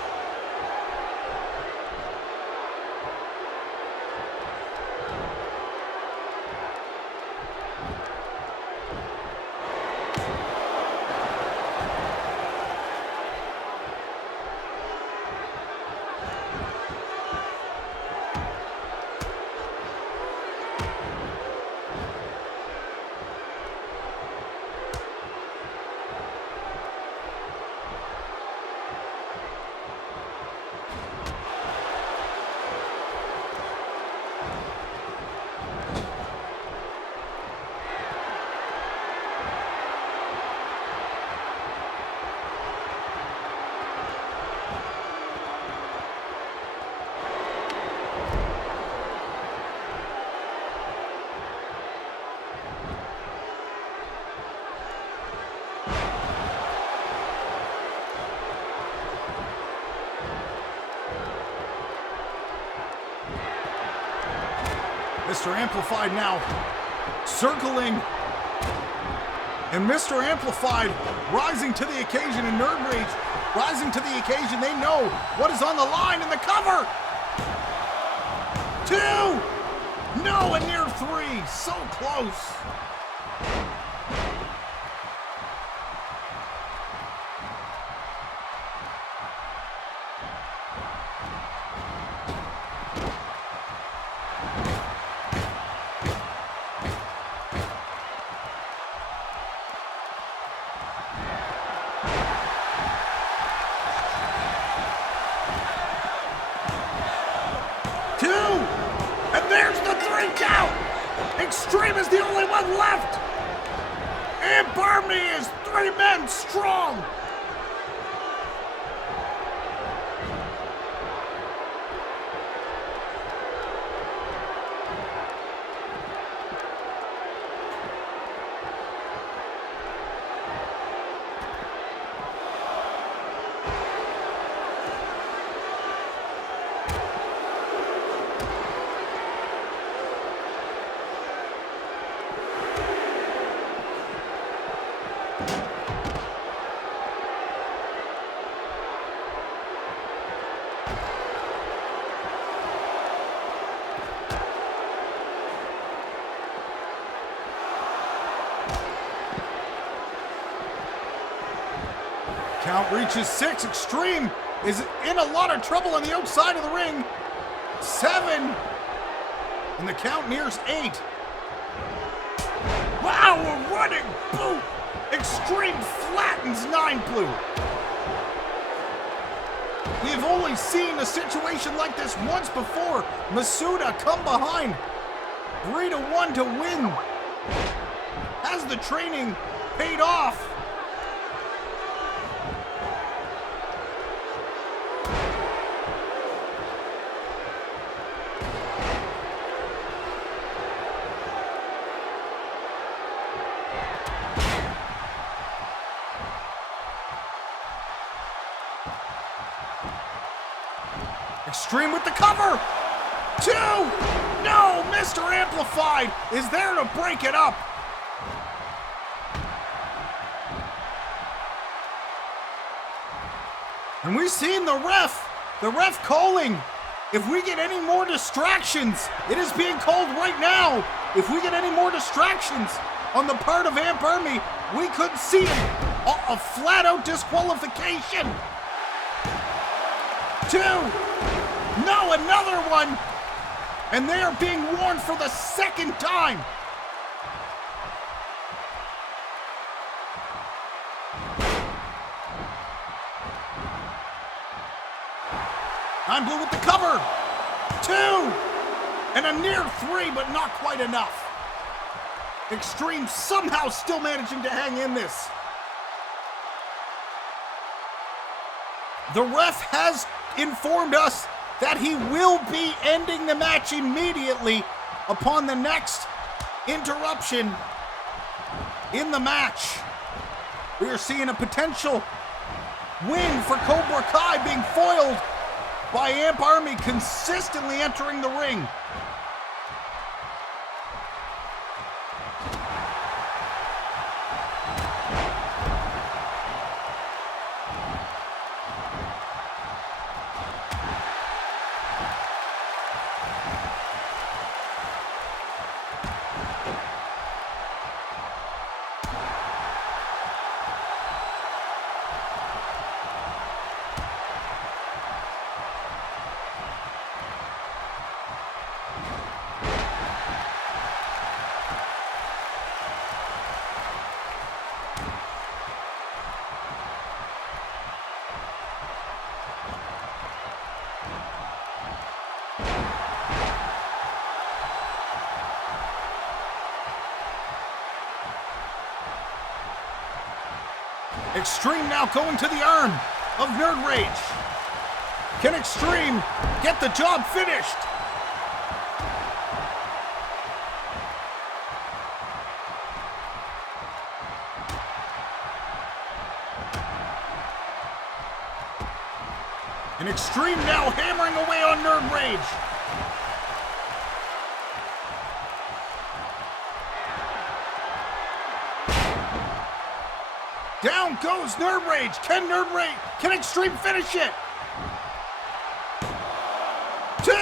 Mr. Amplified now circling. And Mr. Amplified rising to the occasion, and Nerd Rage rising to the occasion. They know what is on the line in the cover. 2! No, and near 3. So close. And there's the 3 count! Extreme is the only one left! And Barney is 3 men strong! Count reaches 6. Extreme is in a lot of trouble on the outside of the ring. 7. And the count nears 8. Wow, a running boot. Extreme flattens 9 Blue. We have only seen a situation like this once before. Masuda come behind 3-1 to win. Has the training paid off? Extreme with the cover. 2. No, Mr. Amplified is there to break it up. And we've seen the ref calling. If we get any more distractions, it is being called right now. If we get any more distractions on the part of Amp Army, we could see a flat out disqualification. 2. No, another one! And they are being warned for the 2nd time! I'm Blue with the cover! 2! And a near 3, but not quite enough. Extreme somehow still managing to hang in this. The ref has informed us that he will be ending the match immediately upon the next interruption in the match. We are seeing a potential win for Cobra Kai being foiled by Amp Army consistently entering the ring. Extreme now going to the arm of Nerd Rage. Can Extreme get the job finished? And Extreme now hammering away on Nerd Rage. Down goes Nerd Rage. Can Extreme finish it? 2.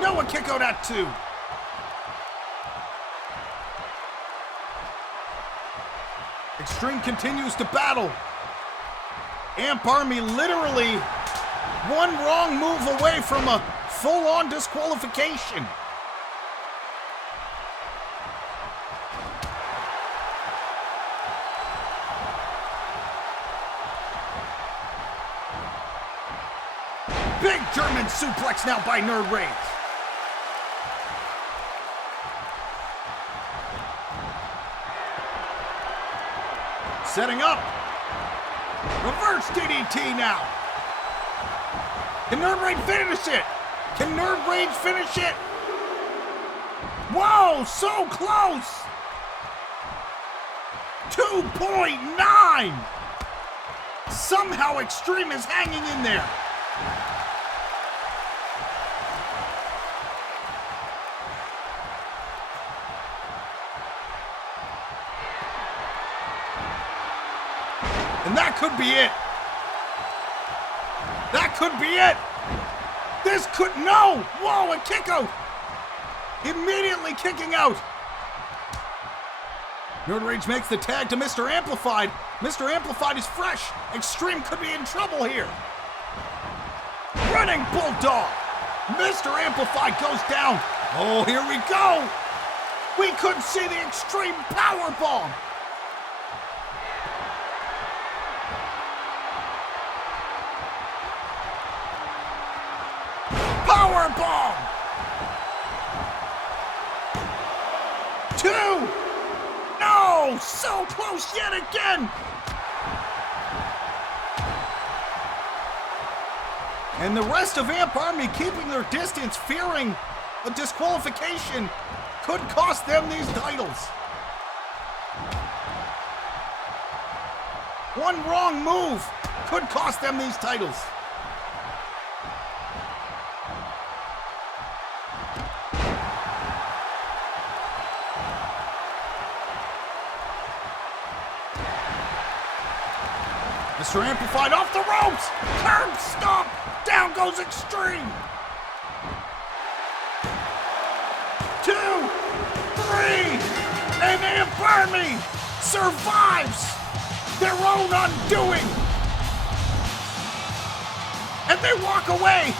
No, a kick out at 2. Extreme continues to battle. Amp Army literally one wrong move away from a full-on disqualification. Big German suplex now by Nerd Rage. Setting up. Reverse DDT now. Can Nerd Rage finish it? Can Nerd Rage finish it? Whoa, so close. 2.9. Somehow Extreme is hanging in there. And that could be it. That could be it. This could, no. Whoa, a kick out. Immediately kicking out. Nerd Rage makes the tag to Mr. Amplified. Mr. Amplified is fresh. Extreme could be in trouble here. Running Bulldog. Mr. Amplified goes down. Oh, here we go. We could see the Extreme Powerbomb. Powerbomb! 2! No! So close yet again! And the rest of Amp Army keeping their distance, fearing a disqualification could cost them these titles. One wrong move could cost them these titles. Mr. Amplified off the ropes! Curb stomp! Down goes Extreme! 2, 3, and Amp Army survives their own undoing! And they walk away!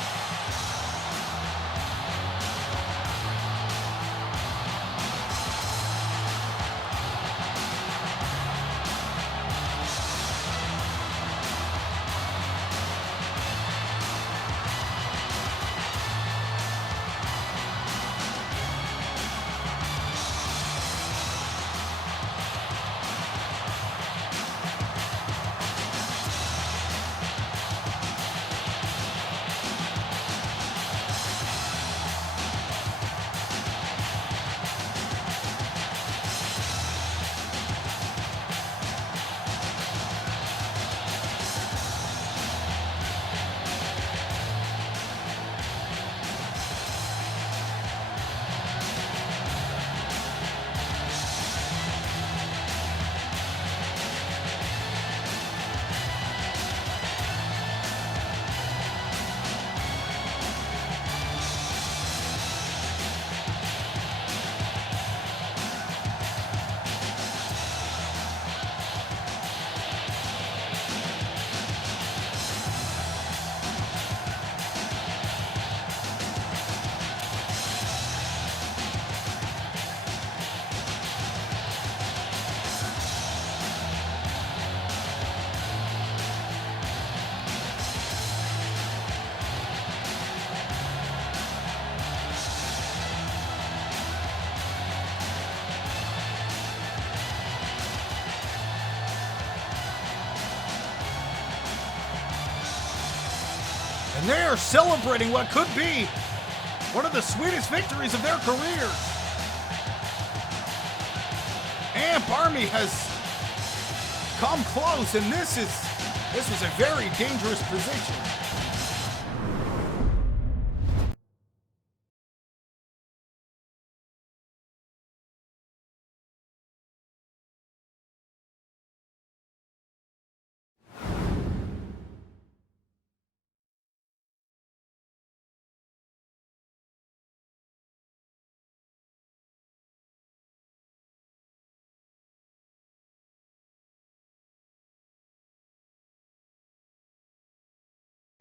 And they are celebrating what could be one of the sweetest victories of their careers. Amp Army has come close, and this was a very dangerous position.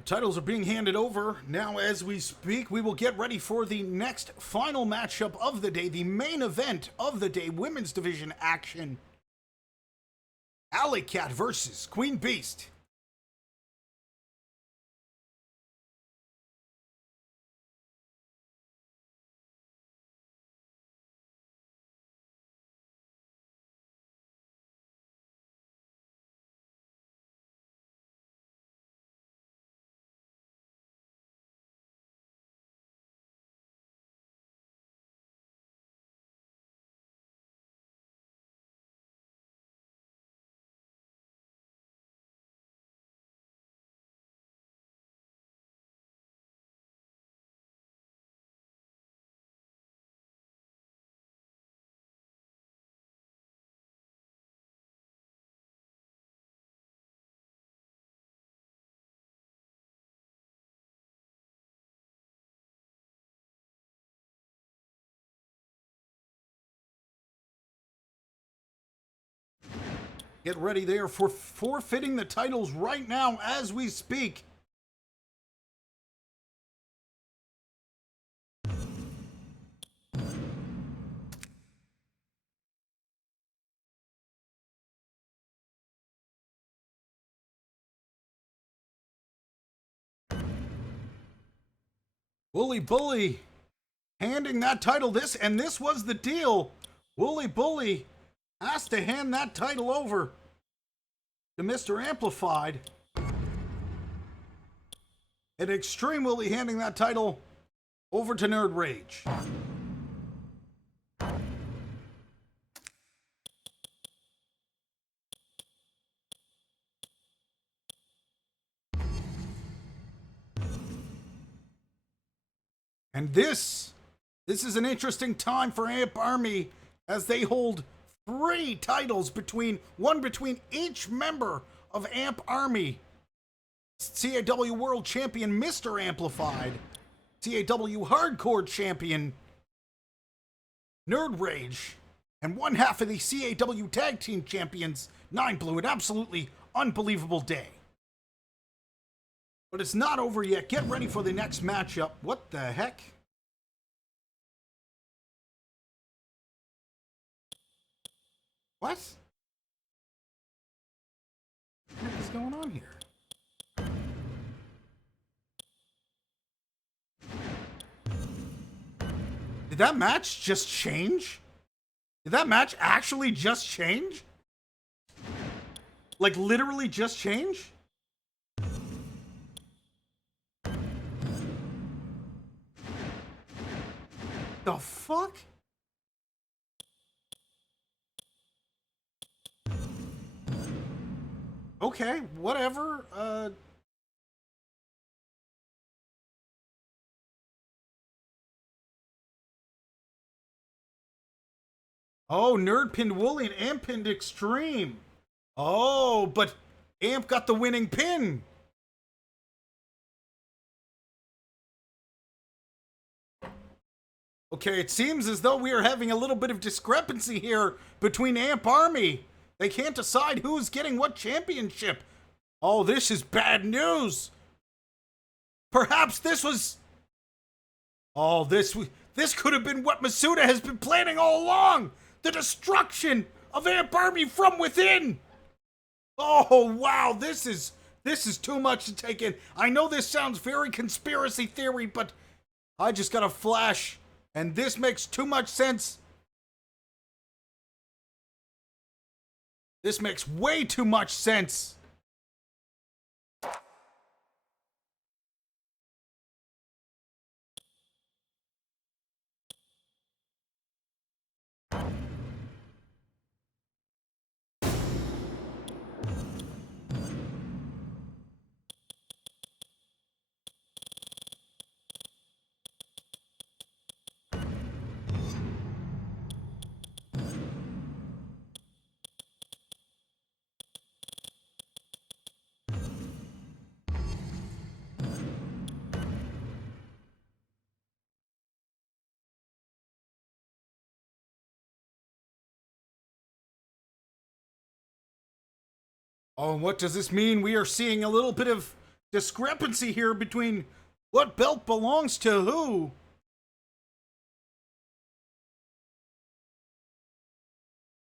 Titles are being handed over now as we speak. We will get ready for the next final matchup of the day, the main event of the day, women's division action. Alley Cat versus Queen Beast. Get ready there for forfeiting the titles right now as we speak. Wooly Bully handing that title. This was the deal. Wooly Bully has to hand that title over to Mr. Amplified. And Extreme Willie handing that title over to Nerd Rage. And this is an interesting time for Amp Army as they hold 3 titles between each member of Amp Army. CAW World Champion Mr. Amplified, CAW Hardcore Champion Nerd Rage, and one half of the CAW Tag Team Champions, Nine Blue. An absolutely unbelievable day. But it's not over yet. Get ready for the next matchup. What the heck? What? What the heck is going on here? Did that match just change? Did that match actually just change? Like literally just change? The fuck? Okay, whatever. Oh, Nerd pinned Wooly and Amp pinned Extreme. Oh, but Amp got the winning pin. Okay, it seems as though we are having a little bit of discrepancy here between Amp Army. They can't decide who's getting what championship. Oh, this is bad news. Perhaps this was... Oh, this could have been what Masuda has been planning all along. The destruction of Amp Army from within. Oh, wow, this is too much to take in. I know this sounds very conspiracy theory, but I just got a flash, and this makes too much sense. This makes way too much sense. Oh, and what does this mean? We are seeing a little bit of discrepancy here between what belt belongs to who.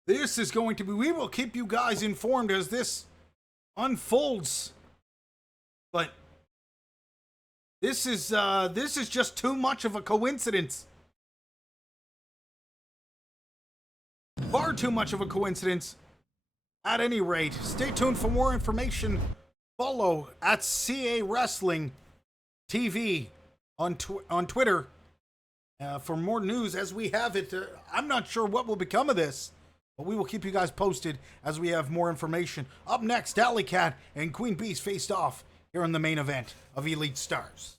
This is going to be, we will keep you guys informed as this unfolds. But this is just too much of a coincidence. Far too much of a coincidence. At any rate, stay tuned for more information. Follow at CAWrestling TV on Twitter for more news as we have it. I'm not sure what will become of this, but we will keep you guys posted as we have more information. Up next, Alley Cat and Queen Beast faced off here in the main event of Elite Stars.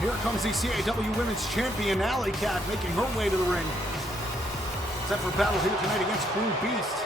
Here comes the CAW Women's Champion, Alley Cat, making her way to the ring. Set for battle here tonight against Queen Beast.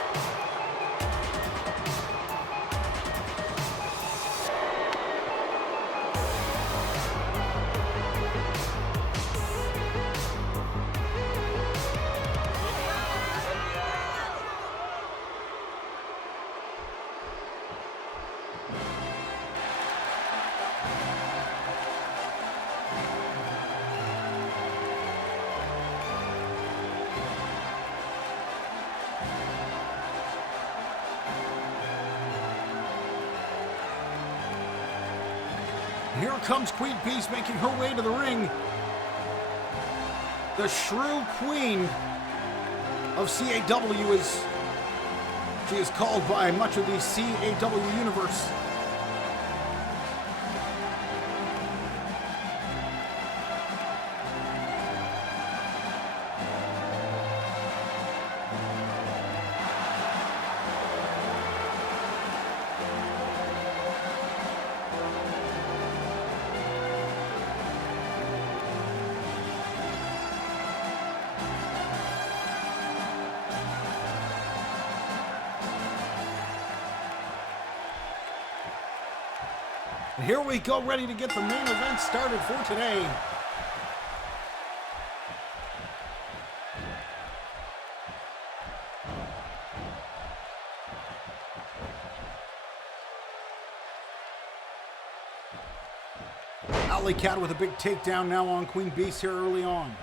Here comes Queen Beast making her way to the ring. The Shrew Queen of CAW is, she is called by much of the CAW universe. And here we go, ready to get the main event started for today. Alley Cat with a big takedown now on Queen Beast here early on.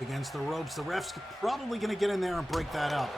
Against the ropes, the ref's probably going to get in there and break that up.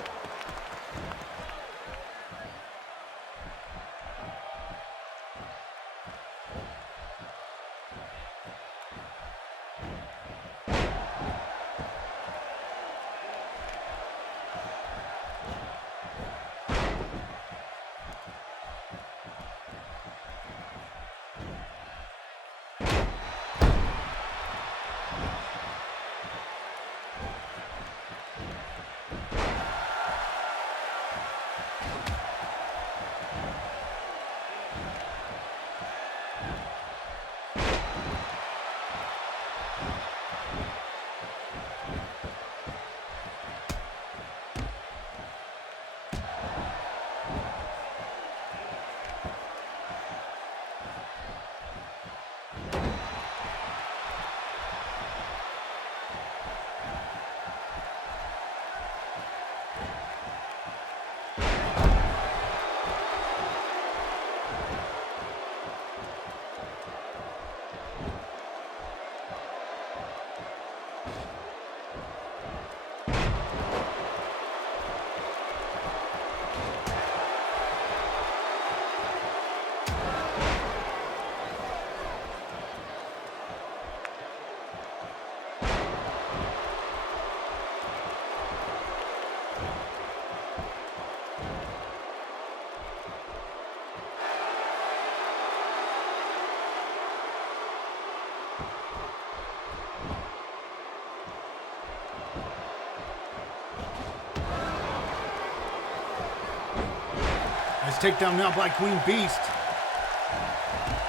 Nice takedown now by Queen Beast.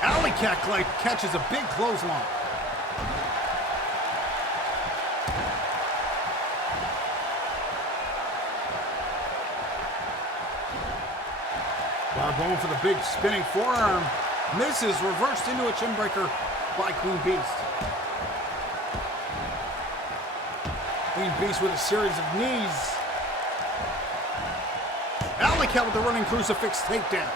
Alley Cat catches a big clothesline. Going for the big spinning forearm. Misses, reversed into a chin breaker by Queen Beast. Queen Beast with a series of knees. Alley Cat with the running crucifix takedown.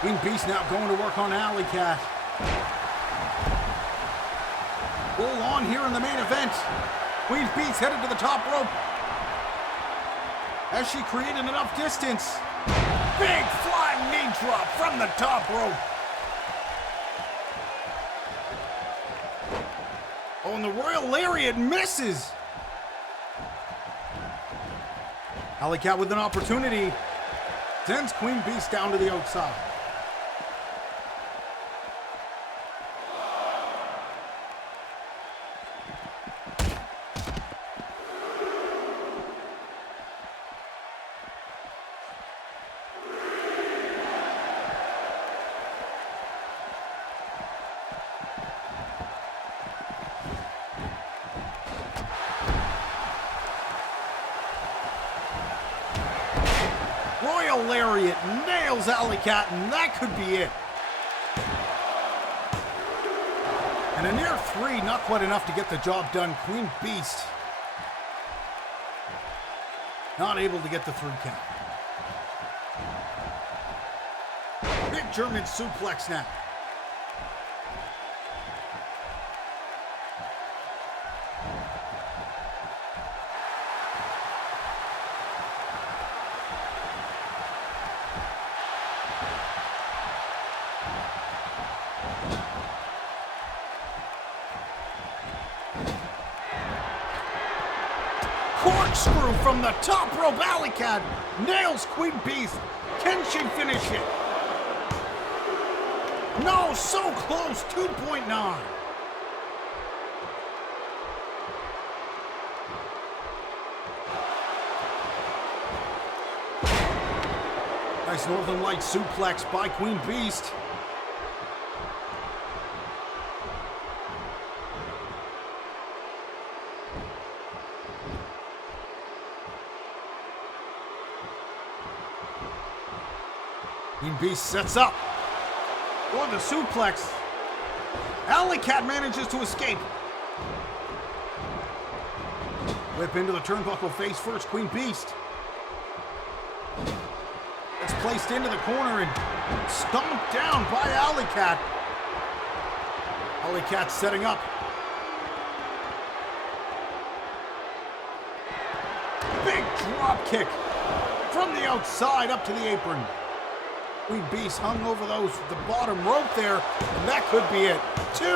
Queen Beast now going to work on Alley Cat. Full on here in the main event. Queen Beast headed to the top rope. As she created enough distance. Big flying knee drop from the top rope. Oh, and the Royal Lariat misses. Alley Cat with an opportunity. Sends Queen Beast down to the outside. Royal Lariat nails Alley Cat, and that could be it. And a near 3, not quite enough to get the job done. Queen Beast not able to get the 3 count. Big German suplex now. Corkscrew from the top rope. Alley Cat nails Queen Beast. Can she finish it? No, so close. 2.9. Nice Northern Light suplex by Queen Beast. Queen Beast sets up. On the suplex. Alley Cat manages to escape. Whip into the turnbuckle face first. Queen Beast. It's placed into the corner and stomped down by Alley Cat. Alley Cat setting up. Big drop kick from the outside up to the apron. Queen Beast hung over the bottom rope there, and that could be it. 2.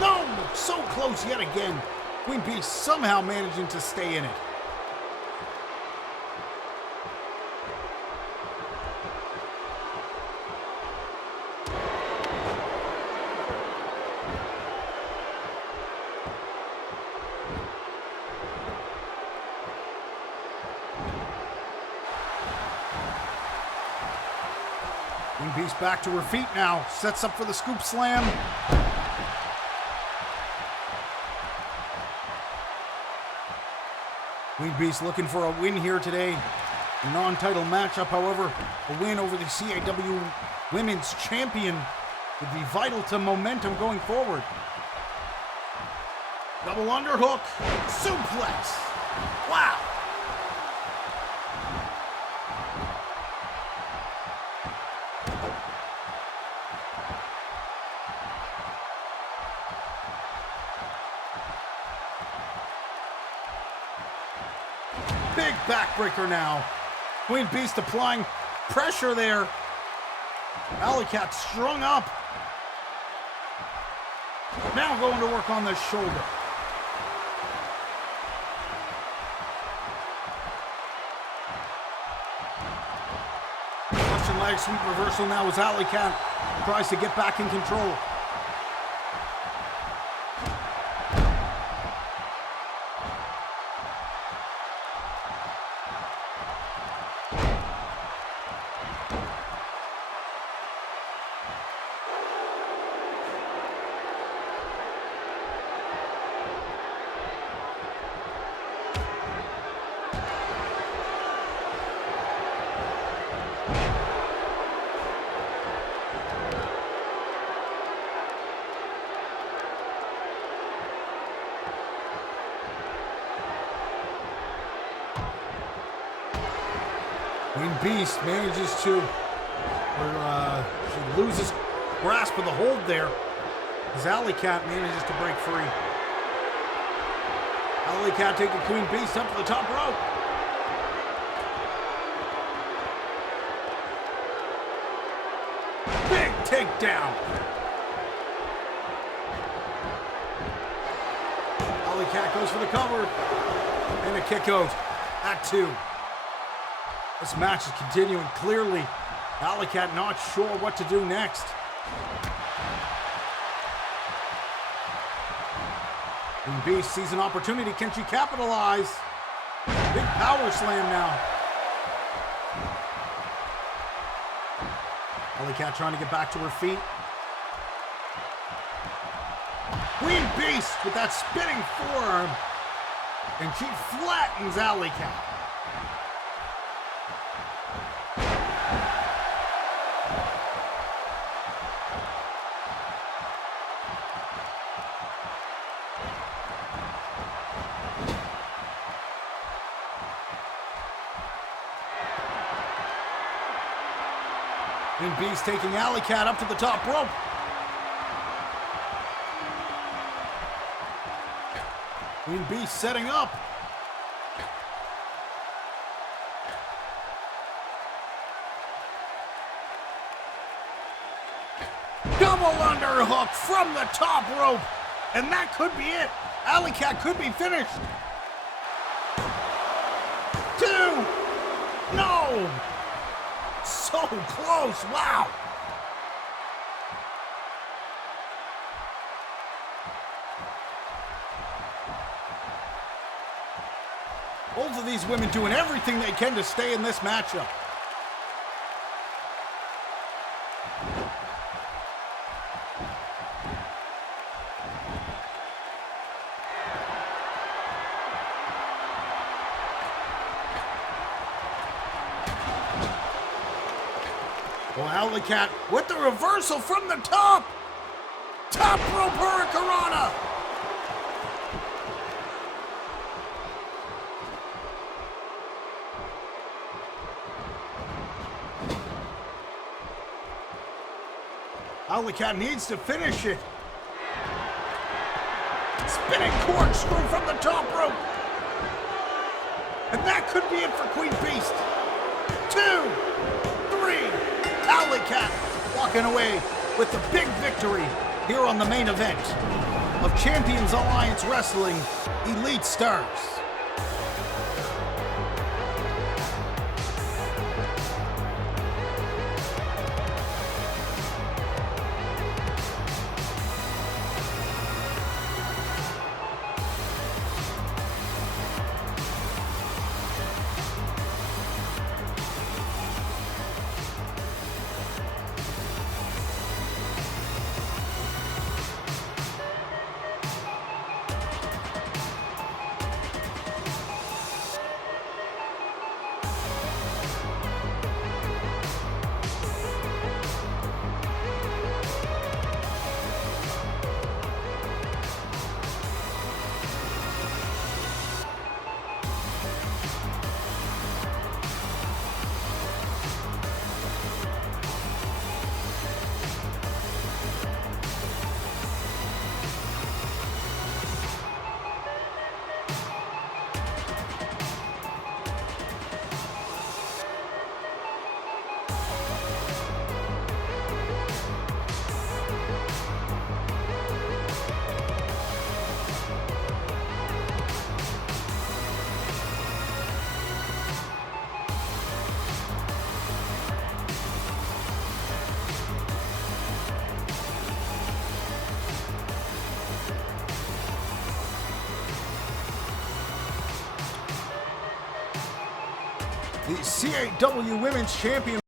No, so close yet again. Queen Beast somehow managing to stay in it. Queen Beast back to her feet now. Sets up for the scoop slam. Queen Beast looking for a win here today. A non-title matchup, however, a win over the CAW Women's Champion would be vital to momentum going forward. Double underhook. Suplex. Wow. Big backbreaker now. Queen Beast applying pressure there. Alley Cat strung up. Now going to work on the shoulder. Russian leg sweep reversal now as Alley Cat tries to get back in control. Queen Beast manages to, she loses grasp of the hold there as Alley Cat manages to break free. Alley Cat taking Queen Beast up to the top rope. Big takedown. Alley Cat goes for the cover and a kick out at 2. This match is continuing clearly. Alley Cat not sure what to do next. Queen Beast sees an opportunity. Can she capitalize? Big power slam now. Alley Cat trying to get back to her feet. Queen Beast with that spinning forearm. And she flattens Alley Cat. Queen Beast taking Alley Cat up to the top rope. Queen Beast setting up. Double underhook from the top rope. And that could be it. Alley Cat could be finished. 2. No. So close, wow! Both of these women doing everything they can to stay in this matchup. Well, Alley Cat with the reversal from the top. Top rope hurricanrana. Alley Cat needs to finish it. Spinning corkscrew from the top rope. And that could be it for Queen Beast. 2, 3. Alley Cat walking away with the big victory here on the main event of Champions Alliance Wrestling Elite Stars. the CAW Women's Champion.